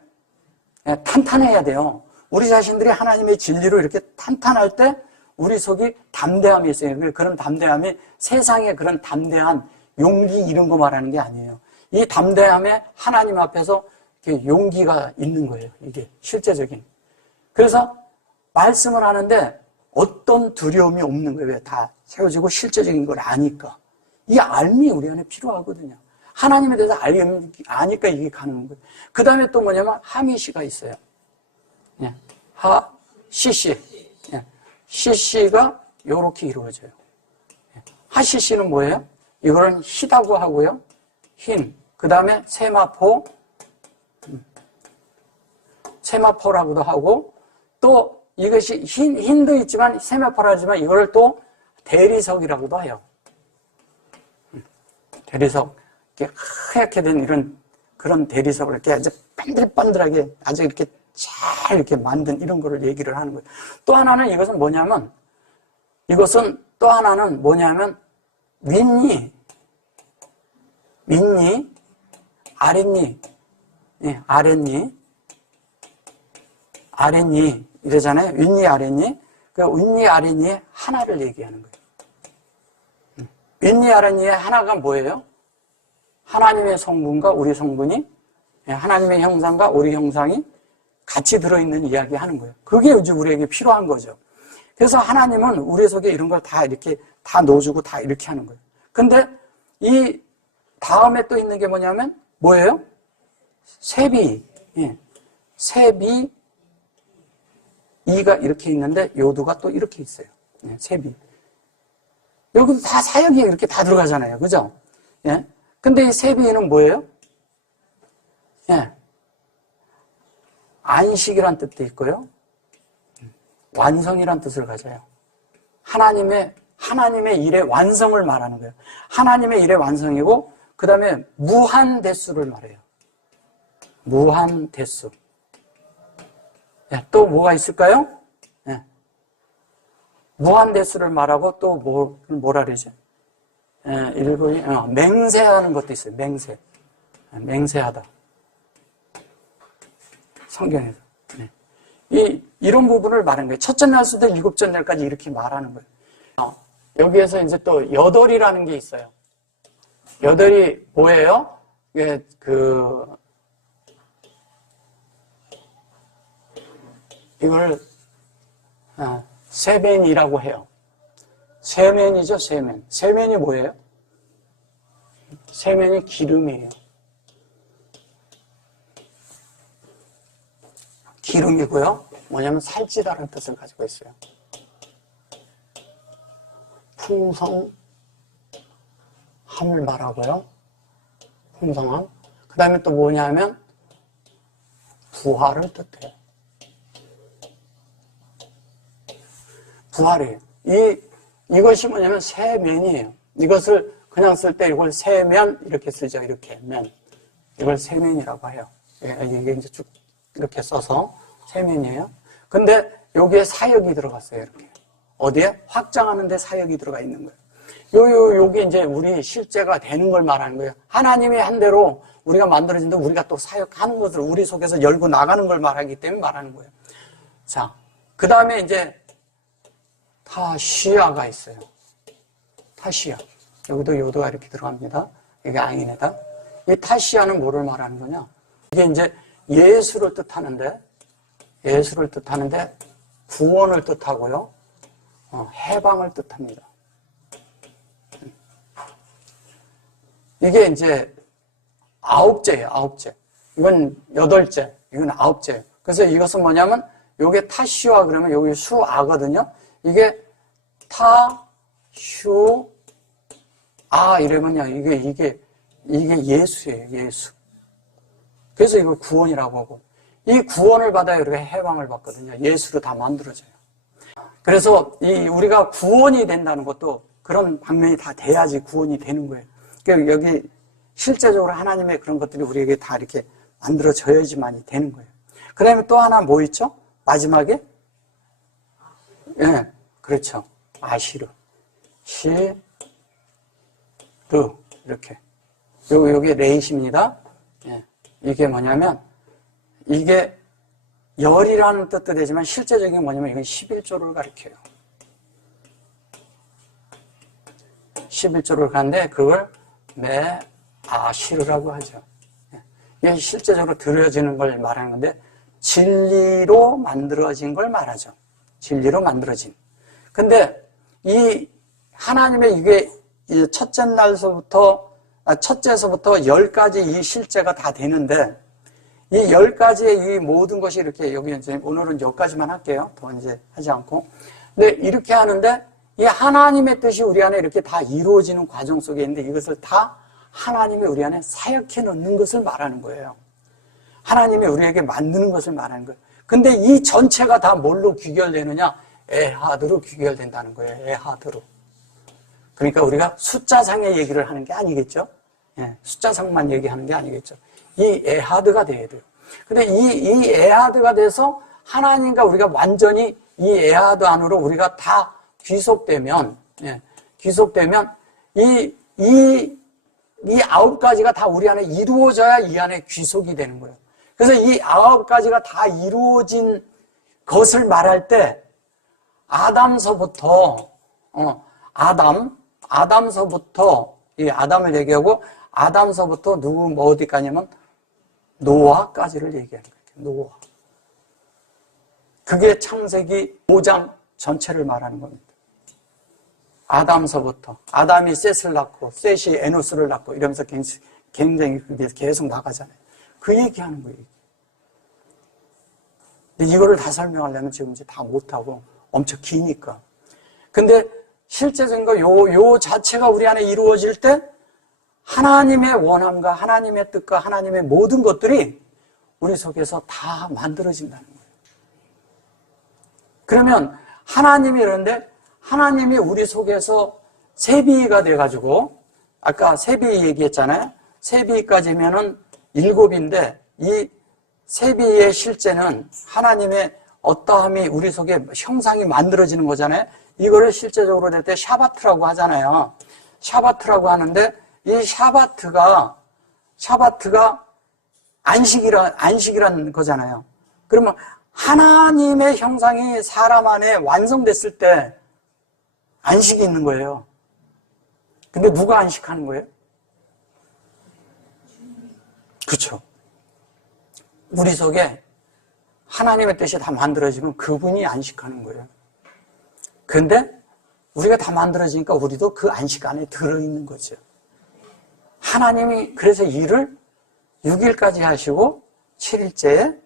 탄탄해야 돼요. 우리 자신들이 하나님의 진리로 이렇게 탄탄할 때 우리 속이 담대함이 있어요. 그런 담대함이 세상에 그런 담대한 용기 이런 거 말하는 게 아니에요. 이 담대함에 하나님 앞에서 용기가 있는 거예요. 이게 실제적인. 그래서 말씀을 하는데 어떤 두려움이 없는 거예요. 왜? 다 세워지고 실제적인 걸 아니까. 이 알미 우리 안에 필요하거든요. 하나님에 대해서 아니까 이게 가능한 거예요. 그 다음에 또 뭐냐면 하미시가 있어요. 하시시. 시시가 요렇게 이루어져요. 하시시는 뭐예요? 이거는 희다고 하고요. 흰. 그 다음에 세마포라고도 하고, 또 이것이 흰도 있지만 세마포라 하지만 이걸 또 대리석이라고도 해요. 대리석. 이렇게 하얗게 된 그런 대리석을 이렇게 아주 반들반들하게 아주 이렇게 잘 이렇게 만든 이런 거를 얘기를 하는 거예요. 또 하나는 이것은 뭐냐면, 윗니, 아랫니, 아랫니, 이러잖아요. 윗니, 아랫니. 그 윗니, 아랫니의 하나를 얘기하는 거예요. 윗니, 아랫니의 하나가 뭐예요? 하나님의 성분과 우리 성분이, 하나님의 형상과 우리 형상이 같이 들어있는 이야기 하는 거예요. 그게 이제 우리에게 필요한 거죠. 그래서 하나님은 우리 속에 이런 걸 다 이렇게 다 넣어주고 다 이렇게 하는 거예요. 근데 이 다음에 또 있는 게 뭐냐면 뭐예요? 세비. 세비 이가 이렇게 있는데 요두가 또 이렇게 있어요. 세비. 여기도 다 사역이 이렇게 다 들어가잖아요. 그죠? 근데 이 세비는 뭐예요? 안식이란 뜻도 있고요. 완성이란 뜻을 가져요. 하나님의 일의 완성을 말하는 거예요. 하나님의 일의 완성이고, 그 다음에 무한대수를 말해요. 무한대수. 또 뭐가 있을까요? 무한대수를 말하고 또 뭐라 그러죠? 맹세하는 것도 있어요. 맹세하다. 성경에서. 이런 부분을 말하는 거예요. 첫째 날부터 일곱째 날까지 이렇게 말하는 거예요. 여기에서 이제 또 여덟이라는 게 있어요. 여덟이 뭐예요? 이걸 세면이라고 해요. 세면이죠, 세면. 세면이 뭐예요? 세면이 기름이에요. 기름이고요. 뭐냐면 살찌다라는 뜻을 가지고 있어요. 풍성함을 말하고요. 풍성함. 그 다음에 또 뭐냐면 부활을 뜻해요. 부활이에요. 이것이 뭐냐면 세면이에요. 이것을 그냥 쓸 때 이걸 세면 이렇게 쓰죠. 이렇게 면. 이걸 세면이라고 해요. 이게 이제 쭉 이렇게 써서 세면이에요. 근데 여기에 사역이 들어갔어요. 이렇게. 어디에? 확장하는 데 사역이 들어가 있는 거예요. 요게 이제 우리 실제가 되는 걸 말하는 거예요. 하나님의 한 대로 우리가 만들어진다 우리가 또 사역하는 것을 우리 속에서 열고 나가는 걸 말하기 때문에 말하는 거예요. 자, 그 다음에 이제 타시아가 있어요. 타시아. 여기도 요도가 이렇게 들어갑니다. 이게 앙인에다. 이 타시아는 뭐를 말하는 거냐? 이게 이제 예수를 뜻하는데 구원을 뜻하고요. 해방을 뜻합니다. 이게 이제 9제예요, 9제. 이건 8제, 이건 9제예요. 그래서 이것은 뭐냐면, 요게 타슈아 그러면 여기 수아거든요. 이게 타슈아 이러면요, 이게 예수예요, 예수. 그래서 이걸 구원이라고 하고, 이 구원을 받아야 우리가 해방을 받거든요. 예수로 다 만들어져요. 그래서 우리가 구원이 된다는 것도 그런 방면이 다 돼야지 구원이 되는 거예요. 그러니까 여기 실제적으로 하나님의 그런 것들이 우리에게 다 이렇게 만들어져야지만이 되는 거예요. 그 다음에 또 하나 뭐 있죠? 마지막에? 예, 그렇죠. 아시르. 시르. 이렇게. 요게 레이시입니다. 예, 이게 뭐냐면, 이게 열이라는 뜻도 되지만 실제적인 뭐냐면 이건 11조를 가리켜요. 11조를 가는데 그걸 아시르라고 하죠. 이게 실제적으로 들어지는 걸 말하는 건데 진리로 만들어진 걸 말하죠. 진리로 만들어진. 근데 이 하나님의 이게 첫째 날서부터 첫째서부터 10가지 이 실제가 다 되는데 이 10가지의 이 모든 것이 이렇게 여기 이제 오늘은 여기까지만 할게요. 더 이제 하지 않고. 근데 이렇게 하는데 이 하나님의 뜻이 우리 안에 이렇게 다 이루어지는 과정 속에 있는데 이것을 다 하나님이 우리 안에 사역해 놓는 것을 말하는 거예요. 하나님이 우리에게 만드는 것을 말하는 거예요. 근데 이 전체가 다 뭘로 귀결되느냐? 에하드로 귀결된다는 거예요. 에하드로. 그러니까 우리가 숫자상의 얘기를 하는 게 아니겠죠? 예, 숫자상만 얘기하는 게 아니겠죠? 이 에하드가 돼야 돼요. 근데 이 에하드가 돼서 하나님과 우리가 완전히 이 에하드 안으로 우리가 다 귀속되면, 예, 귀속되면 이 9가지가 다 우리 안에 이루어져야 이 안에 귀속이 되는 거예요. 그래서 이 9가지가 다 이루어진 것을 말할 때 아담서부터 아담서부터 이 아담을 얘기하고 아담서부터 누구 뭐 어디까지냐면 노아까지를 얘기하는 거예요. 노아. 그게 창세기 5장 전체를 말하는 겁니다. 아담서부터 아담이 셋을 낳고 셋이 에노스를 낳고 이러면서 굉장히 계속 나가잖아요. 그 얘기하는 거예요. 근데 이거를 다 설명하려면 지금 이제 다 못하고 엄청 기니까. 근데 실제적인 거 요 자체가 우리 안에 이루어질 때 하나님의 원함과 하나님의 뜻과 하나님의 모든 것들이 우리 속에서 다 만들어진다는 거예요. 그러면 하나님이 이러는데 하나님이 우리 속에서 세비가 돼가지고 아까 세비 얘기했잖아요. 세비까지면은 7인데 이 세비의 실제는 하나님의 어떠함이 우리 속에 형상이 만들어지는 거잖아요. 이거를 실제적으로 될 때 샤바트라고 하잖아요. 샤바트라고 하는데 이 샤바트가 안식이란 거잖아요. 그러면 하나님의 형상이 사람 안에 완성됐을 때 안식이 있는 거예요. 근데 누가 안식하는 거예요? 그렇죠. 우리 속에 하나님의 뜻이 다 만들어지면 그분이 안식하는 거예요. 근데 우리가 다 만들어지니까 우리도 그 안식 안에 들어있는 거죠. 하나님이 그래서 일을 6일까지 하시고 7일째에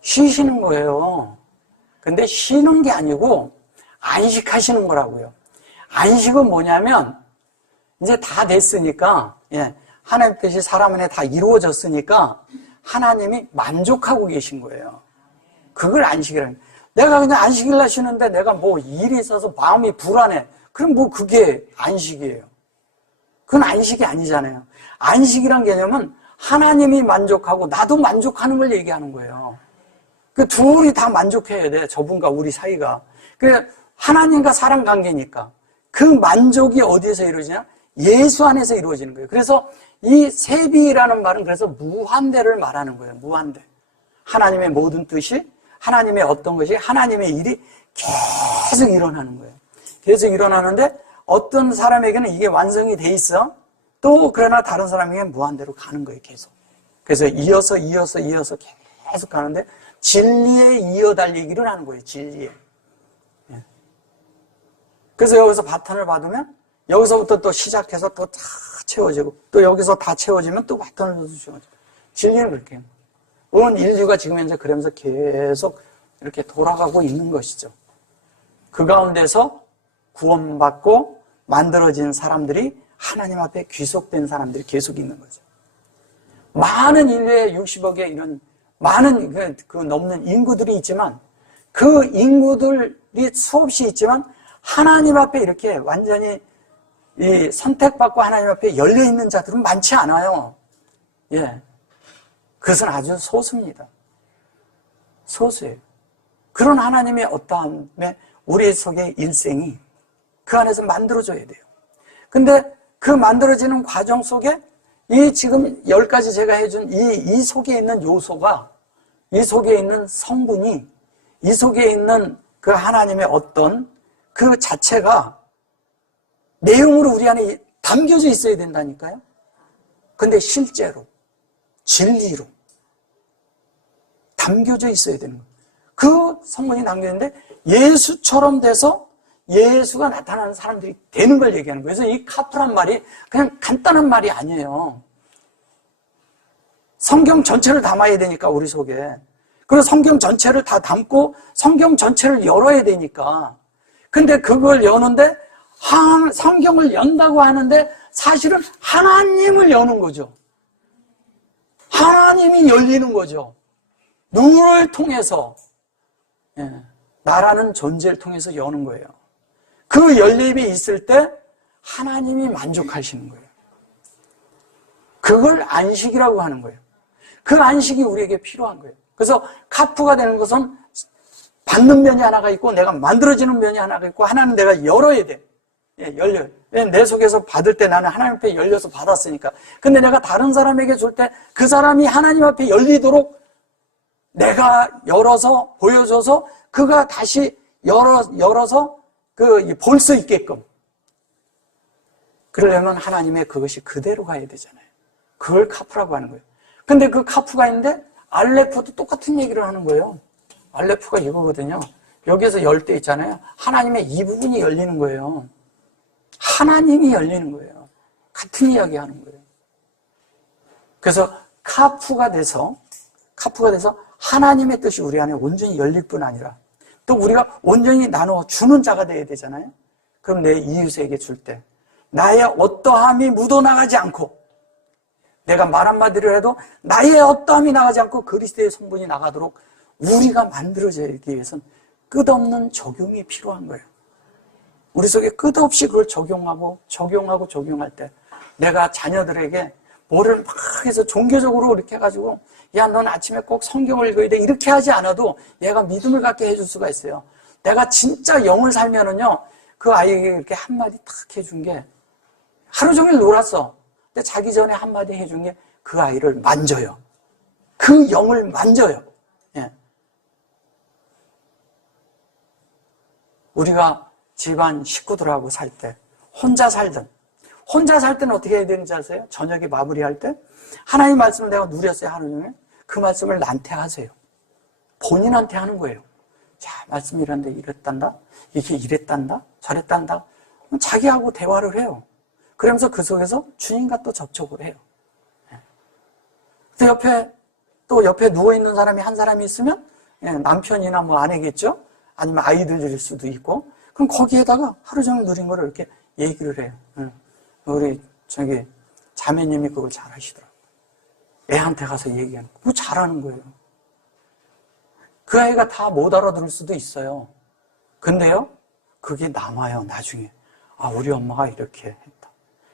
쉬시는 거예요. 근데 쉬는 게 아니고 안식하시는 거라고요. 안식은 뭐냐면 이제 다 됐으니까 하나님 뜻이 사람 안에 다 이루어졌으니까 하나님이 만족하고 계신 거예요. 그걸 안식이라는 거예요. 내가 그냥 안식일 날 쉬는데 내가 뭐 일이 있어서 마음이 불안해. 그럼 뭐 그게 안식이에요. 그건 안식이 아니잖아요. 안식이란 개념은 하나님이 만족하고 나도 만족하는 걸 얘기하는 거예요. 그 둘이 다 만족해야 돼. 저분과 우리 사이가. 그 하나님과 사람 관계니까. 그 만족이 어디에서 이루어지냐? 예수 안에서 이루어지는 거예요. 그래서 이 세비라는 말은 그래서 무한대를 말하는 거예요. 무한대. 하나님의 모든 뜻이, 하나님의 어떤 것이, 하나님의 일이 계속 일어나는 거예요. 계속 일어나는데 어떤 사람에게는 이게 완성이 돼 있어. 또 그러나 다른 사람에게는 무한대로 가는 거예요. 계속. 그래서 이어서 계속 가는데 진리에 이어달리기를 하는 거예요. 진리에. 그래서 여기서 바톤을 받으면 여기서부터 또 시작해서 또 다 채워지고 또 여기서 다 채워지면 또 바톤을 또 채워지고 진리는 그렇게 해요. 온 인류가 지금 현재 그러면서 계속 이렇게 돌아가고 있는 것이죠. 그 가운데서 구원받고 만들어진 사람들이 하나님 앞에 귀속된 사람들이 계속 있는 거죠. 많은 인류의 60억의 이런 많은 그 넘는 인구들이 있지만 그 인구들이 수없이 있지만 하나님 앞에 이렇게 완전히 이 선택받고 하나님 앞에 열려있는 자들은 많지 않아요. 예. 그것은 아주 소수입니다. 소수예요. 그런 하나님의 어떠함에 우리 속의 일생이 그 안에서 만들어져야 돼요. 근데 그 만들어지는 과정 속에 이 지금 10가지 제가 해준 이 속에 있는 요소가, 이 속에 있는 성분이, 이 속에 있는 그 하나님의 어떤 그 자체가 내용으로 우리 안에 담겨져 있어야 된다니까요. 근데 실제로, 진리로 담겨져 있어야 되는 거예요. 그 성분이 담겨있는데 예수처럼 돼서 예수가 나타나는 사람들이 되는 걸 얘기하는 거예요. 그래서 이 카프란 말이 그냥 간단한 말이 아니에요. 성경 전체를 담아야 되니까 우리 속에. 그리고 성경 전체를 다 담고 성경 전체를 열어야 되니까. 근데 그걸 여는데 성경을 연다고 하는데 사실은 하나님을 여는 거죠. 하나님이 열리는 거죠. 누구를 통해서, 나라는 존재를 통해서 여는 거예요. 그 열림이 있을 때 하나님이 만족하시는 거예요. 그걸 안식이라고 하는 거예요. 그 안식이 우리에게 필요한 거예요. 그래서 카프가 되는 것은 받는 면이 하나가 있고 내가 만들어지는 면이 하나가 있고 하나는 내가 열어야 돼. 열려요. 내 속에서 받을 때 나는 하나님 앞에 열려서 받았으니까. 근데 내가 다른 사람에게 줄 때 그 사람이 하나님 앞에 열리도록 내가 열어서 보여줘서 그가 다시 열어서 볼 수 있게끔. 그러려면 하나님의 그것이 그대로 가야 되잖아요. 그걸 카프라고 하는 거예요. 근데 그 카프가 있는데 알레프도 똑같은 얘기를 하는 거예요. 알레프가 이거거든요. 여기에서 열 때 있잖아요. 하나님의 이 부분이 열리는 거예요. 하나님이 열리는 거예요. 같은 이야기 하는 거예요. 그래서 카프가 돼서 하나님의 뜻이 우리 안에 온전히 열릴 뿐 아니라 또 우리가 온전히 나누어 주는 자가 되어야 되잖아요. 그럼 내 이웃에게 줄 때 나의 어떠함이 묻어나가지 않고 내가 말 한마디를 해도 나의 어떠함이 나가지 않고 그리스도의 성분이 나가도록 우리가 만들어지기 위해서는 끝없는 적용이 필요한 거예요. 우리 속에 끝없이 그걸 적용할 때 내가 자녀들에게 뭐를 막 해서 종교적으로 이렇게 해가지고 야, 넌 아침에 꼭 성경을 읽어야 돼. 이렇게 하지 않아도 얘가 믿음을 갖게 해줄 수가 있어요. 내가 진짜 영을 살면은요, 그 아이에게 이렇게 한마디 탁 해준 게 하루 종일 놀았어. 근데 자기 전에 한마디 해준 게 그 아이를 만져요. 그 영을 만져요. 예. 우리가 집안 식구들하고 살 때, 혼자 살 때는 어떻게 해야 되는지 아세요? 저녁에 마무리할 때 하나님 말씀을 내가 누렸어요, 하루 종일. 그 말씀을 나한테 하세요. 본인한테 하는 거예요. 자, 말씀이 이런데 이랬단다? 이게 이랬단다? 저랬단다? 자기하고 대화를 해요. 그러면서 그 속에서 주님과 또 접촉을 해요. 또 옆에 누워있는 사람이 한 사람이 있으면 남편이나 뭐 아내겠죠? 아니면 아이들일 수도 있고 그럼 거기에다가 하루 종일 누린 거를 이렇게 얘기를 해요. 우리 자매님이 그걸 잘 하시더라고요. 애한테 가서 얘기하는 거. 그거 잘하는 거예요. 그 아이가 다 못 알아들을 수도 있어요. 근데요, 그게 남아요, 나중에. 아, 우리 엄마가 이렇게 했다.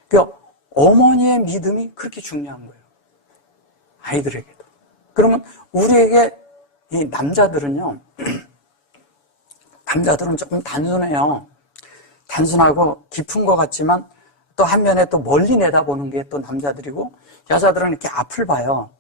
그러니까 어머니의 믿음이 그렇게 중요한 거예요. 아이들에게도. 그러면 우리에게 이 남자들은 조금 단순해요. 단순하고 깊은 것 같지만 또 한면에 또 멀리 내다보는 게 또 남자들이고 여자들은 이렇게 앞을 봐요.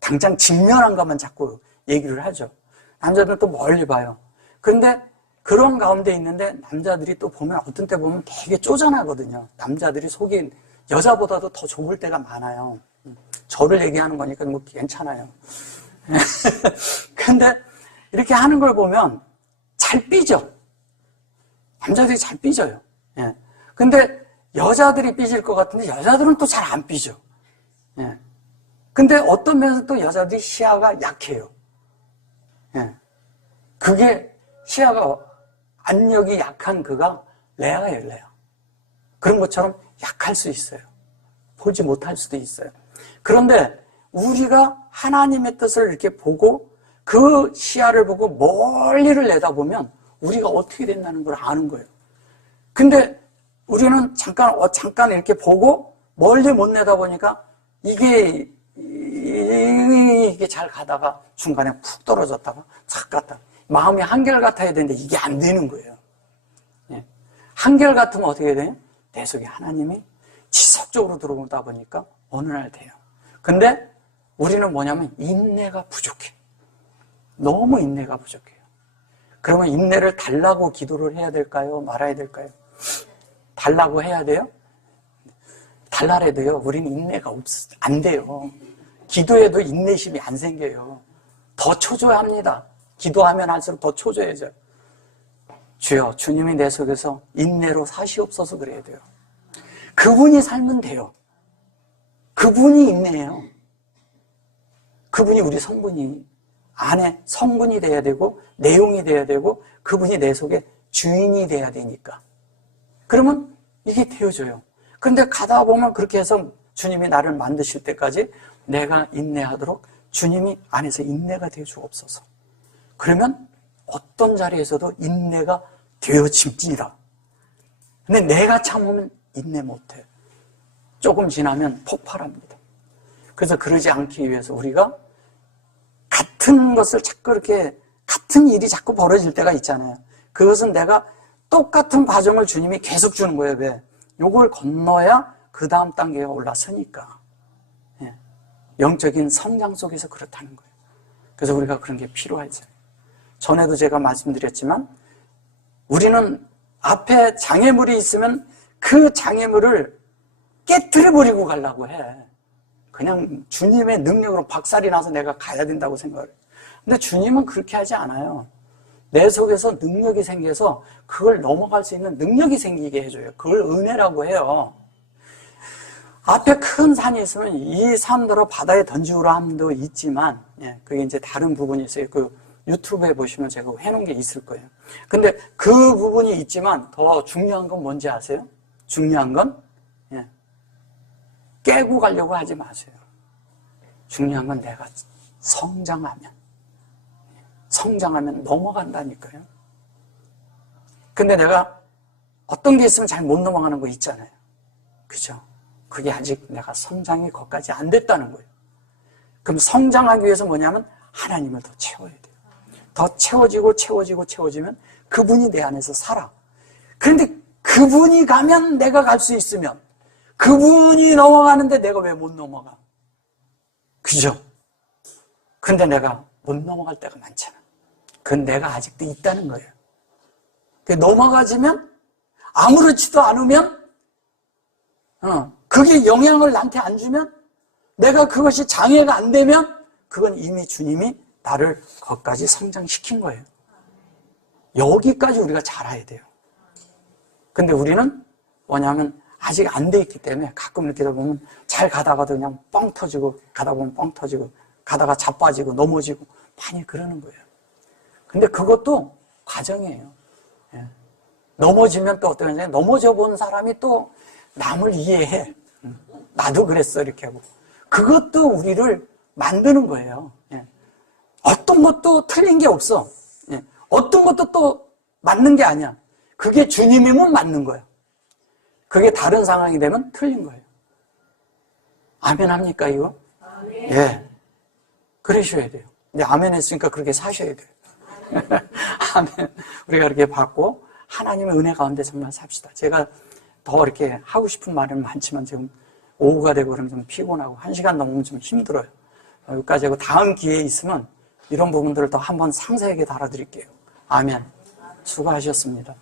당장 직면한 것만 자꾸 얘기를 하죠. 남자들은 또 멀리 봐요. 그런데 그런 가운데 있는데 남자들이 또 보면 어떤 때 보면 되게 쪼잔하거든요. 남자들이 속이 여자보다도 더 좁을 때가 많아요. 저를 얘기하는 거니까 뭐 괜찮아요. 근데 이렇게 하는 걸 보면 잘 삐져. 남자들이 잘 삐져요. 예. 근데 여자들이 삐질 것 같은데 여자들은 또 잘 안 삐져. 예. 근데 어떤 면에서 또 여자들이 시야가 약해요. 예. 그게 시야가 안력이 약한 그가 레아예요, 레아. 그런 것처럼 약할 수 있어요. 보지 못할 수도 있어요. 그런데 우리가 하나님의 뜻을 이렇게 보고 그 시야를 보고 멀리를 내다보면 우리가 어떻게 된다는 걸 아는 거예요. 근데 우리는 잠깐 이렇게 보고 멀리 못 내다보니까 이게 잘 가다가 중간에 푹 떨어졌다가 착 갔다. 마음이 한결같아야 되는데 이게 안 되는 거예요. 예. 한결같으면 어떻게 돼요? 내 속에 하나님이 지속적으로 들어오다 보니까 어느 날 돼요. 근데 우리는 뭐냐면 인내가 부족해. 너무 인내가 부족해요. 그러면 인내를 달라고 기도를 해야 될까요? 말아야 될까요? 달라고 해야 돼요? 달라래도요, 우리는 인내가 안 돼요. 기도해도 인내심이 안 생겨요. 더 초조합니다. 기도하면 할수록 더 초조해져요. 주여, 주님이 내 속에서 인내로 사시옵소서 그래야 돼요. 그분이 살면 돼요. 그분이 인내해요. 그분이 우리 성분이 안에 성분이 돼야 되고 내용이 돼야 되고 그분이 내 속에 주인이 돼야 되니까. 그러면 이게 되어져요. 그런데 가다 보면 그렇게 해서 주님이 나를 만드실 때까지 내가 인내하도록 주님이 안에서 인내가 되어 주옵소서. 그러면 어떤 자리에서도 인내가 되어집니다. 근데 내가 참으면 인내 못해. 조금 지나면 폭발합니다. 그래서 그러지 않기 위해서 우리가 같은 것을 자꾸 이렇게 같은 일이 자꾸 벌어질 때가 있잖아요. 그것은 내가 똑같은 과정을 주님이 계속 주는 거예요. 왜? 요걸 건너야 그 다음 단계가 올라서니까. 예. 영적인 성장 속에서 그렇다는 거예요. 그래서 우리가 그런 게 필요하죠. 전에도 제가 말씀드렸지만 우리는 앞에 장애물이 있으면 그 장애물을 깨트려 버리고 가려고 해. 그냥 주님의 능력으로 박살이 나서 내가 가야 된다고 생각을 해요. 근데 주님은 그렇게 하지 않아요. 내 속에서 능력이 생겨서 그걸 넘어갈 수 있는 능력이 생기게 해줘요. 그걸 은혜라고 해요. 앞에 큰 산이 있으면 이 산들어 바다에 던지우라 함도 있지만, 예, 그게 이제 다른 부분이 있어요. 그 유튜브에 보시면 제가 해놓은 게 있을 거예요. 근데 그 부분이 있지만 더 중요한 건 뭔지 아세요? 중요한 건, 예, 깨고 가려고 하지 마세요. 중요한 건 내가 성장하면 넘어간다니까요. 근데 내가 어떤 게 있으면 잘 못 넘어가는 거 있잖아요. 그죠? 그게 아직 내가 성장이 거기까지 안 됐다는 거예요. 그럼 성장하기 위해서 뭐냐면 하나님을 더 채워야 돼요. 더 채워지면 그분이 내 안에서 살아. 그런데 그분이 가면 내가 갈 수 있으면 그분이 넘어가는데 내가 왜 못 넘어가? 그죠? 근데 내가 못 넘어갈 때가 많잖아. 그건 내가 아직도 있다는 거예요. 넘어가지면 아무렇지도 않으면 그게 영향을 나한테 안 주면 내가 그것이 장애가 안 되면 그건 이미 주님이 나를 거기까지 성장시킨 거예요. 여기까지 우리가 자라야 돼요. 근데 우리는 뭐냐면 아직 안 돼 있기 때문에 가끔 이렇게 보면 잘 가다가도 그냥 뻥 터지고 가다 보면 뻥 터지고 가다가 자빠지고 넘어지고 많이 그러는 거예요. 근데 그것도 과정이에요. 예. 넘어지면 또 어떤 거냐, 넘어져 본 사람이 또 남을 이해해. 나도 그랬어 이렇게 하고. 그것도 우리를 만드는 거예요. 예. 어떤 것도 틀린 게 없어. 예. 어떤 것도 또 맞는 게 아니야. 그게 주님이면 맞는 거예요. 그게 다른 상황이 되면 틀린 거예요. 아멘 합니까 이거? 아멘. 예. 그러셔야 돼요. 근데 아멘 했으니까 그렇게 사셔야 돼요. 아멘. 우리가 이렇게 받고 하나님의 은혜 가운데 정말 삽시다. 제가 더 이렇게 하고 싶은 말은 많지만 지금 오후가 되고 그러면 좀 피곤하고 1시간 넘으면 좀 힘들어요. 여기까지 하고 다음 기회에 있으면 이런 부분들을 더 한번 상세하게 달아드릴게요. 아멘. 수고하셨습니다.